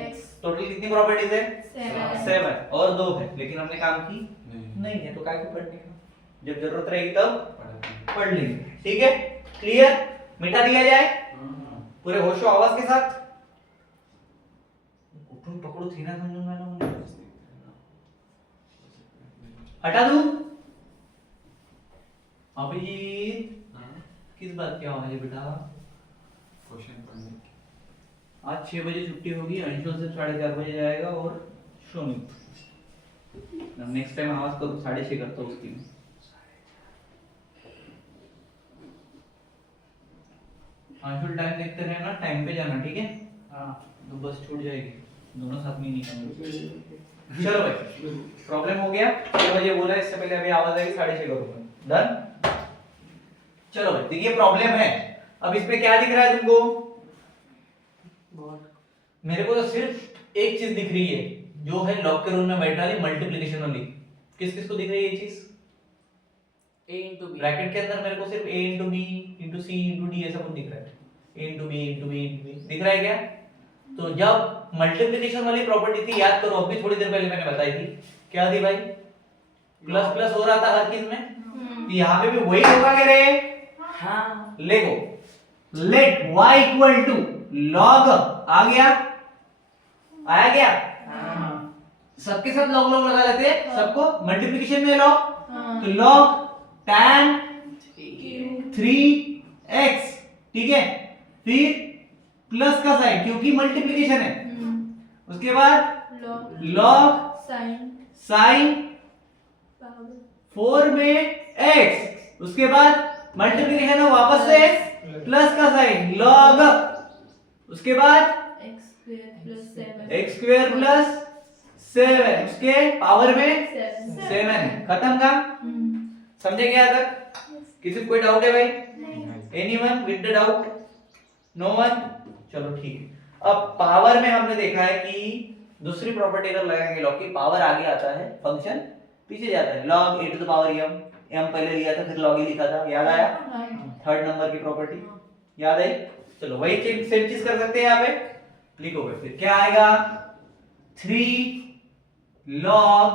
X. टोटल कितनी प्रॉपर्टीज है? 7. 7 और 2 है, लेकिन हमने काम की नहीं नहीं है, तो काय को पढ़ने का? जब जरूरत रहेगी तब पढ़ा. पढ़ लेंगे. ठीक है. क्लियर? मिटा दिया जाए पूरे होशो आवाज के साथ. उठूं पकड़ो थी ना, समझो मैंने हटा दूं. अभिजीत, किस बात की आवाज है बेटा? क्वेश्चन पढ़ने की. आज 6 बजे छुट्टी होगी, अंशुल से 4:30 बजे जाएगा और शोनी. नेक्स्ट टाइम आवाज करो 6:30 करता हूँ उसकी. अंशुल टाइम देखते रहना, टाइम पे जाना. ठीक है. हाँ, तो बस छूट जाएगी, दोनों साथ में ही निकलेंगे. चलो भाई, प्रॉब्लम हो गया. 6 बजे बोला, इससे पहले अभी आवाज आएगी 6:30 करूंगा. डन. चलो भाई, देखिए प्रॉब्लम है. अब इसमें क्या दिख रहा है तुमको? बहुत मेरे को तो सिर्फ एक चीज दिख रही है, जो है लॉग के रूल में बैठ रही मल्टीप्लिकेशन वाली. किस किस को दिख रही है ये चीज? a into b. ब्रैकेट के अंदर मेरे को सिर्फ a into b into c into d ऐसा कुछ दिख रहा है. a into b into b into b दिख रहा है क्या? तो जब मल्टीप्लिकेशन वाली प्रॉपर्टी थी, याद करो, अभी थोड़ी देर पहले मैंने बताई थी, क्या थी भाई? प्लस प्लस हो रहा था हर चीज में. तो यहाँ पे भी वही होगा क्या रे? हाँ लेगो let y equal to log आ गया, आया क्या? सबके साथ लॉग लॉग लगा लेते हैं, सबको मल्टीप्लिकेशन में लॉग, तो लॉग tan 3x, ठीक है, फिर प्लस का साइन क्योंकि मल्टीप्लिकेशन है, उसके बाद लॉग साइन 4 में x, उसके बाद मल्टीप्लिकेशन है वापस से प्लस का साइन लॉग, उसके बाद x स्क्वायर प्लस 7, उसके पावर में 7, खत्म काम। समझे क्या तक? किसी को कोई डाउट है भाई? Anyone with the doubt? No one? चलो ठीक है। अब पावर में हमने देखा है कि दूसरी प्रॉपर्टी अगर लगाएंगे लॉग की, पावर आगे आता है, फंक्शन पीछे जाता है, log a to the power m पहले लिया था, फिर log a लिखा था, याद आया? थर्ड नंबर की प्रॉपर्टी याद आई? चलो वही सेम चीज कर सकते हैं यहाँ पे, लिखोगे फिर क्या आएगा? 3 log,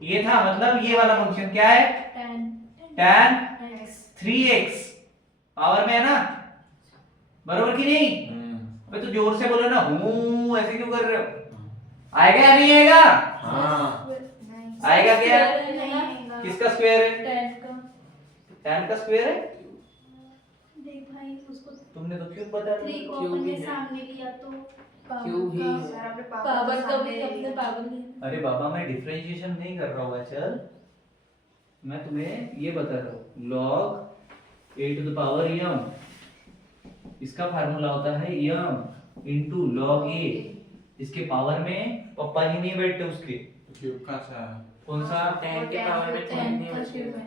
ये था मतलब ये वाला फंक्शन क्या है? tan 3x, पावर में है ना, बरोबर की नहीं? अबे तो जोर से बोलो ना, हूं ऐसे क्यों कर रहे हो? आएगा या नहीं आएगा? आएगा क्या? किसका स्क्वायर है? tan का स्क्वायर है? देख भाई उसको तुमने तो क्यूब बता दिया। 3 को क्यों भी अपने है? सामने लिया तो क्यों ही है? पावर का भी अपने पावर लिया। अरे बाबा मैं डिफरेंशिएशन नहीं कर रहा हूँ चल, मैं तुम्हें ये बता रहा हूँ, log a to the power m, इसका फार्मूला होता है m into log a, इसके पावर में पप्पा जी नहीं बैठते उसके, क्यूब का सा कौन सा? 10 के पावर में 10 नहीं बचेगा,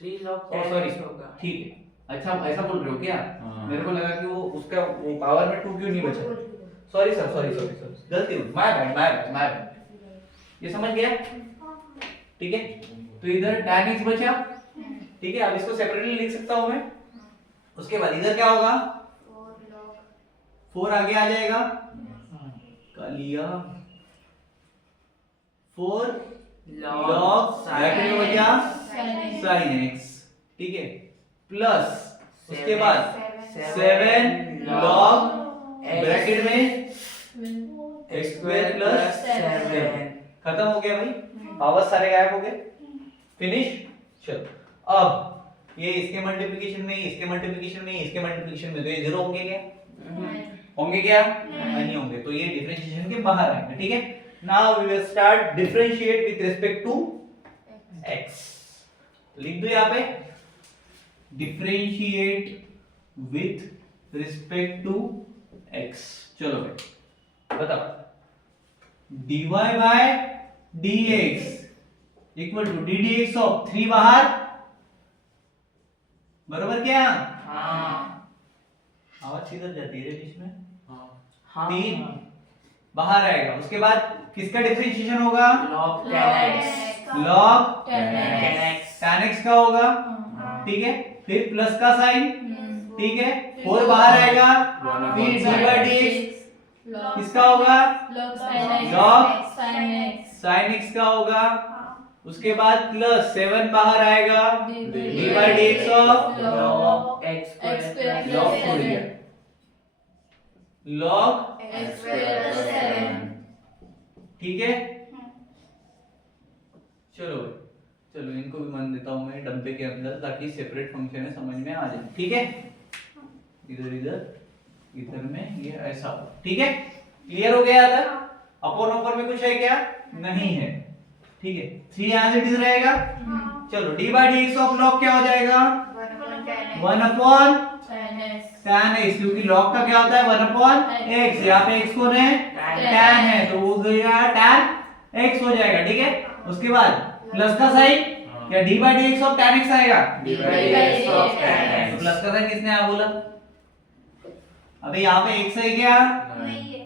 3 log 10 होगा। ठीक है, अच्छा ऐसा बोल रहे हो क्या? हाँ। मेरे को लगा कि वो उसका वो पावर में 2 क्यों नहीं बचा? सॉरी सर, सॉरी गलती हुई, माय बैड, ये समझ गया? ठीक है, तो इधर tan x बचा, ठीक है, अब इसको सेपरेटली लिख सकता हूं मैं, उसके बाद इधर क्या होगा? 4 आगे आ जाएगा, कालिया 4 log ब्रैकेट में बचा sin x, ठीक है, प्लस उसके बाद 7 log ब्रैकेट में x स्क्वायर प्लस 7, खत्म हो गया भाई, पावर सारे गायब हो गए, फिनिश। चलो अब ये इसके मल्टीप्लिकेशन में, इसके मल्टीप्लिकेशन में, इसके मल्टीप्लिकेशन में, तो ये जीरो होंगे क्या? होंगे क्या? नहीं होंगे, तो ये डिफरेंशिएशन के बाहर आएंगे, ठीक है। Now we will start differentiate with respect to x, लिख दो यहाँ पे differentiate with respect to x। चलो भाई बताओ, dy बाय dx equal to d dx of 3 बाहर, बरोबर क्या? हाँ आवाज किधर जाती है रे बीच में? हाँ 3 बाहर आएगा, उसके बाद किसका डिफरेंशिएशन होगा? log 10x log 10x tan x का होगा, ठीक है, फिर प्लस का साइन, ठीक है, 4 बाहर आएगा, फिर d by dx किसका होगा? log sin x का होगा, उसके बाद प्लस 7 बाहर आएगा, d by dx of log x square log छोड़ दिया, log ठीक है। चलो चलो इनको भी मान देता हूं मैं डब्बे के अंदर, ताकि सेपरेट फंक्शन है, समझ में आ जाए, ठीक है। इधर इधर इधर में ये ऐसा, ठीक है, क्लियर हो गया था? अपॉन ऊपर में कुछ है क्या? नहीं है, ठीक है, 3 यहां से इधर रहेगा, चलो d by dx of log क्या हो जाएगा? 1 अपॉन tan x, क्योंकि log का क्या होता है? 1 अपॉन x, यहाँ पे x कौन है? tan है, तो वो गया tan x हो जाएगा, ठीक है। उसके बाद प्लस का साइन, क्या d by dx of tan x आएगा? d by dx of tan तो x प्लस का साइन किसने आ बोला? अबे यहाँ पे x है क्या?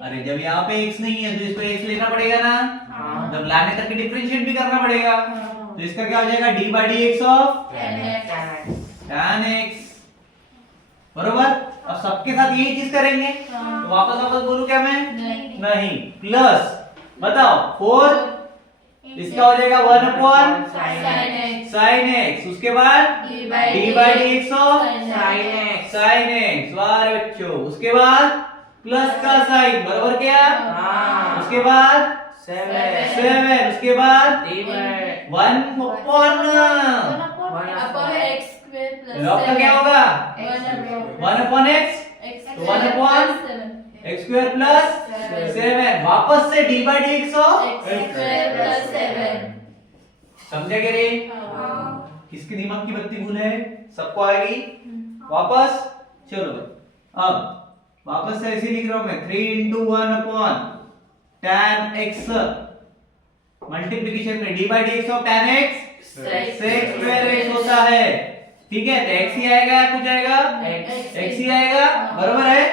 अरे जब यहाँ पे x नहीं है तो इसको x लेना पड़ेगा ना, हाँ जब लाने तक के डिफरेंशिएट भी करना पड़ेगा, तो इसका क्या हो जाएगा? d by dx of tan x, बरोबर। अब सबके साथ यही चीज करेंगे, तो वापस वापस बोलूं क्या मैं? नहीं, प्लस बताओ 4 इसका हो जाएगा 1 अपॉन sin sin x, उसके बाद d by dx of sin x। वाह रे बच्चों, उसके बाद प्लस का साइन बराबर क्या, उसके बाद 7, उसके बाद 1 अपॉन लॉग का क्या होगा 1 अपॉन x, तो 1 अपॉन x स्क्वायर प्लस 7, वापस से d by dx ऑफ समझे क्या रे? किसके दिमाग की बत्ती भूल है? सबको आएगी वापस। चलो भाई, अब वापस से ऐसे लिख रहा हूं मैं 3 into 1 upon tan x multiplication में d by dx of tan x sec square x होता है। ठीक है, तो x ही आएगा, कुछ आएगा x ही आएगा, बराबर है।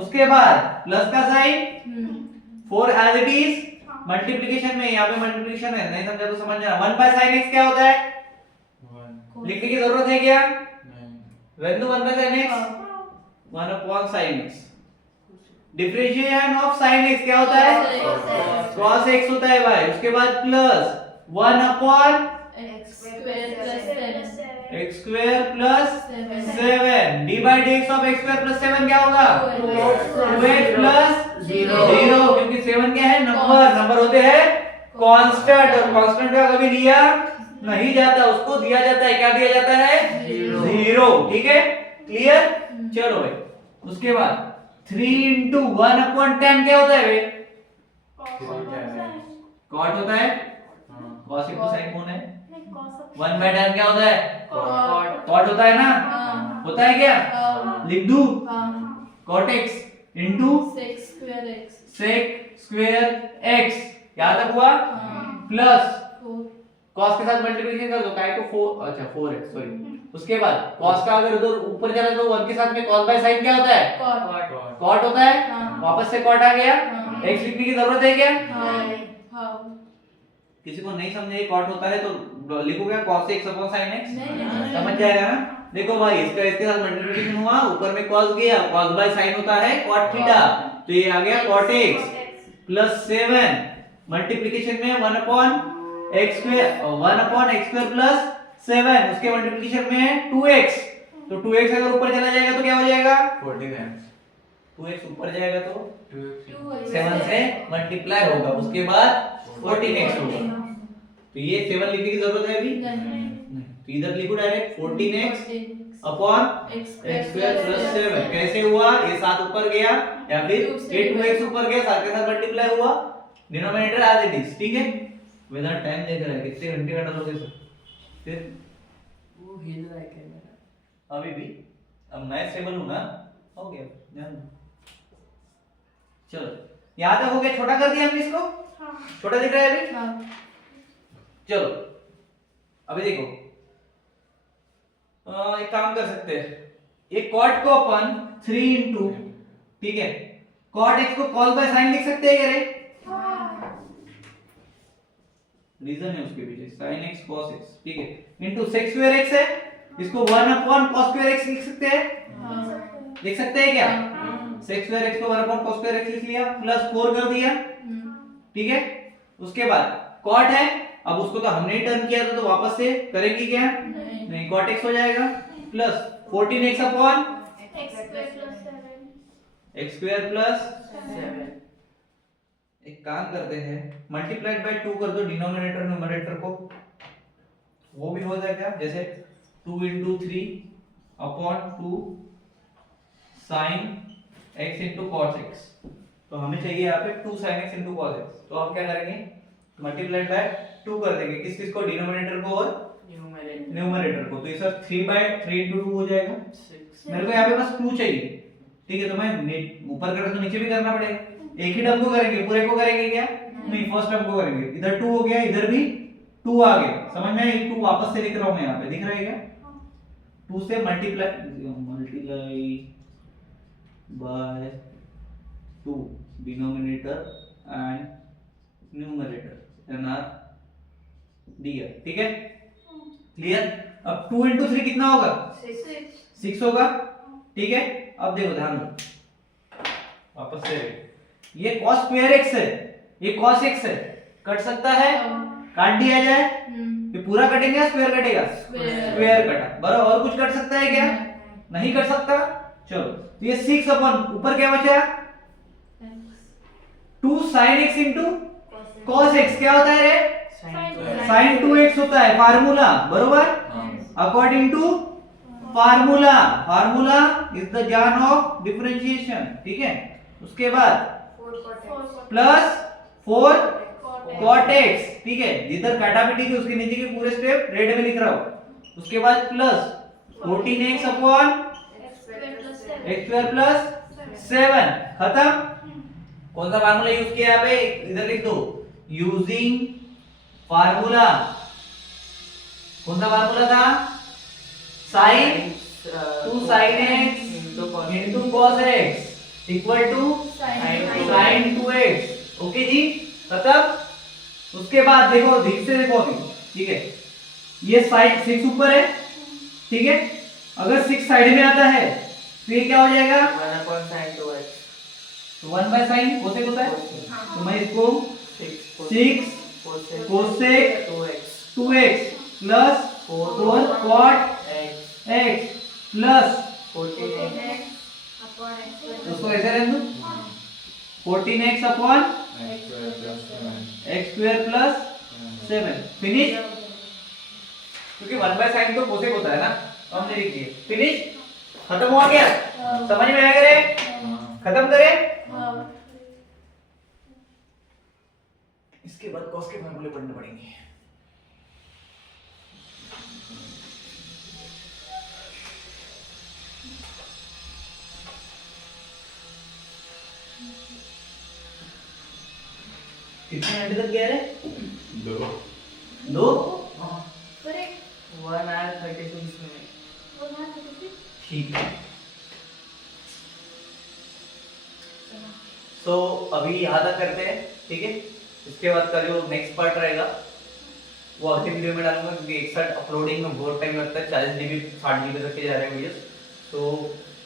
उसके बाद प्लस का sign 4 as it is multiplication में, यहाँ पे मल्टीप्लिकेशन है, नहीं समझा तो समझ जाना। 1 by sin x क्या होता है, 1 लिखने की जरूरत है क्या? नहीं, when 1 by sin x 1 upon sin x। Differentiation of sin x क्या होता है, cos x होता है भाई। उसके बाद plus 1 upon x square plus 7, d by dx of x square plus 7 क्या होगा 2x प्लस 0, क्योंकि 7 क्या है, नंबर होते हैं कांस्टेंट, और कांस्टेंट का कभी लिया नहीं जाता, उसको दिया जाता है, क्या दिया जाता है 0। ठीक है, क्लियर? चलो भाई, उसके बाद 3 into 1 upon 10 क्या होता है भाई, कॉट होता है। cos into sin कौन है, 1 by 10 क्या होता है, कॉट होता है ना, होता है क्या, लिख दूं cot x into sec square x, क्या तक हुआ, प्लस cos के साथ मल्टीप्लिकेशन कर दो, काय को 4, अच्छा 4x सॉरी। उसके बाद cos का अगर उधर ऊपर चला तो 1 के साथ में cos by sin क्या होता है, cot होता है, वापस से cot आ गया। x लिखने की जरूरत है क्या, किसी को नहीं समझे cot होता है तो लिखो क्या cos x upon sin x, समझ जाएगा ना। देखो भाई, इसका इसके साथ मल्टीप्लिकेशन हुआ, ऊपर में cos गया, cos by sin होता है cot थीटा, तो ये आ गया cot x प्लस 7 मल्टीप्लिकेशन में 1 अपॉन x स्क्वायर प्लस 7, उसके मल्टीप्लिकेशन में 2x, तो 2x अगर ऊपर चला जाएगा तो क्या हो जाएगा 14x 2x ऊपर जाएगा तो 2x 7 से मल्टीप्लाई होगा, उसके बाद 14x होगा। तो ये 7 लिखने की जरूरत है अभी नहीं, तो इधर लिखो direct 14x upon x square plus 7। कैसे हुआ, ये 7 ऊपर गया या फिर ये 2x ऊपर गया, साथ के साथ मल्टीप्लाई हुआ, डिनोमिनेटर एज इट इज। ठीक है, वेदर टाइम देख रहा है कितने घंटे का डालोगे सर, फिर वो हिल रहा है कैमरा अभी भी, अब मैं स्टेबल हूं ना, हो गया ध्यान दो। चलो यहां तक हो गया, छोटा कर दिया हमने इसको, छोटा दिख रहा है अभी। चलो अभी देखो, एक काम कर सकते हैं, एक cot को अपन 3 into, ठीक है, cot x को cos by sin लिख सकते हैं क्या रे, रीजन है उसके पीछे, sin x cos x, ठीक है, इनटू sec square x है, इसको 1 upon cos square x लिख सकते हैं, लिख सकते हैं क्या, sec square x को 1 upon cos square x लिख लिया, प्लस 4 कर दिया। ठीक है, उसके बाद cot है, अब उसको तो हमने ही टर्न किया था तो वापस से करेंगे क्या, नहीं cot x हो जाएगा, plus 14x upon x square plus 7 एक काम करते हैं, मल्टीप्लाइड बाय 2 कर दो डिनोमिनेटर न्यूमरेटर को, वो भी हो जाएगा, जैसे 2 into 3 upon 2 sin x into cos x, तो हमें चाहिए यहाँ पे 2 sin x into cos x, तो हम क्या करेंगे, मल्टीप्लाइड बाय 2 कर देंगे, किस किस को, डिनोमिनेटर को और न्यूमरेटर को, तो ये सब 3 into 2 हो जाएगा। 6 मेरे को यहाँ पे बस 2 चाहिए, ठीक है, तो मैं ऊपर कर तो नीचे भी करना पड़ेगा, एक ही टर्म को करेंगे, पूरे को करेंगे क्या, नहीं फर्स्ट टर्म को करेंगे, इधर 2 हो गया, इधर भी 2 आ गया, समझ में, एक 2 वापस से लिख रहा हूं मैं, यहाँ पे दिख रहा है क्या, 2 से multiply by 2 denominator and numerator एन आर दिया। ठीक है, क्लियर। अब 2 into 3 कितना होगा, 6 होगा। ठीक है, अब देखो ध्यान दो, वापस से ये cos square x है, ये cos x है, कट सकता है, काट दिया जाए, ये पूरा कटेंगे या स्क्वायर कटेगा? स्क्वायर कटा, बराबर। और कुछ कट सकता है क्या? नहीं कर सकता। चलो तो ये 6 अपन ऊपर क्या बचा? 2 sin x into cos x क्या होता है रे? sin 2x होता है, फार्मूला, बरोबर। According to formula, formula is the ज्ञान ऑफ डिफरेंशिएशन, ठीक है। उसके बाद प्लस 4 cot x, ठीक है। जिधर काटापिटी थी उसके नीचे के पूरे स्टेप रेड में लिख रहा हूं। उसके बाद plus 14x upon x square plus 7, खत्म। कौन सा फार्मूला यूज किया यहाँ पे? इधर लिख दो, यूजिंग फार्मूला। कौन सा फार्मूला था? sin 2 sin x into cos x equal to sin 2x। Okay जी, खत्म। उसके बाद देखो, ठीक से देखो अभी, ठीक है। ये साइड 6 ऊपर है, ठीक है। अगर 6 साइड में आता है तो ये क्या हो जाएगा? 1/sin 2x। तो 1/sin कोसेक होता है, तो मैं इसको 6 cosec 2x plus 4 cot x plus 14x उसको ऐसे रहने दो, 14x upon x square plus 7, finish. क्योंकि 1/sin तो कोसेक होता है ना, तो हमने लिख दिया, फिनिश। खत्म हुआ क्या? समझ में आया? करे खत्म करे। इसके बाद कॉस के फार्मूले पढ़ने पड़ेंगे। कितने घंटे तक गया रे? 2 1 hour 36 minutes। ठीक है। सो अभी यहाँ तक करते हैं, ठीक है। इसके बाद का जो नेक्स्ट पार्ट रहेगा वो अगले वीडियो में डालूंगा, क्योंकि एक साथ अपलोडिंग में बहुत टाइम लगता है। 40 GB 60 GB तक के जा रहे हैं वीडियोस। तो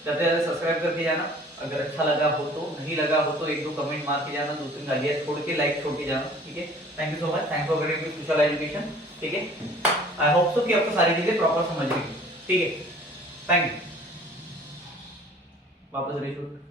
ज़्यादा से ज़्यादा सब्सक्राइब करके जाना। अगर अच्छा लगा हो तो, नहीं लगा हो तो 1-2 कमेंट मार के जाना, 2-3 गालियाँ छोड़ के लाइक छोड़ के जाना, ठीक है। Thank you so much, thank for getting special education, ठीक है। आई होप सो कि आपको सारी चीज़ें प्रॉपर समझ गई, ठीक है। Thank you. वापस रीशूट।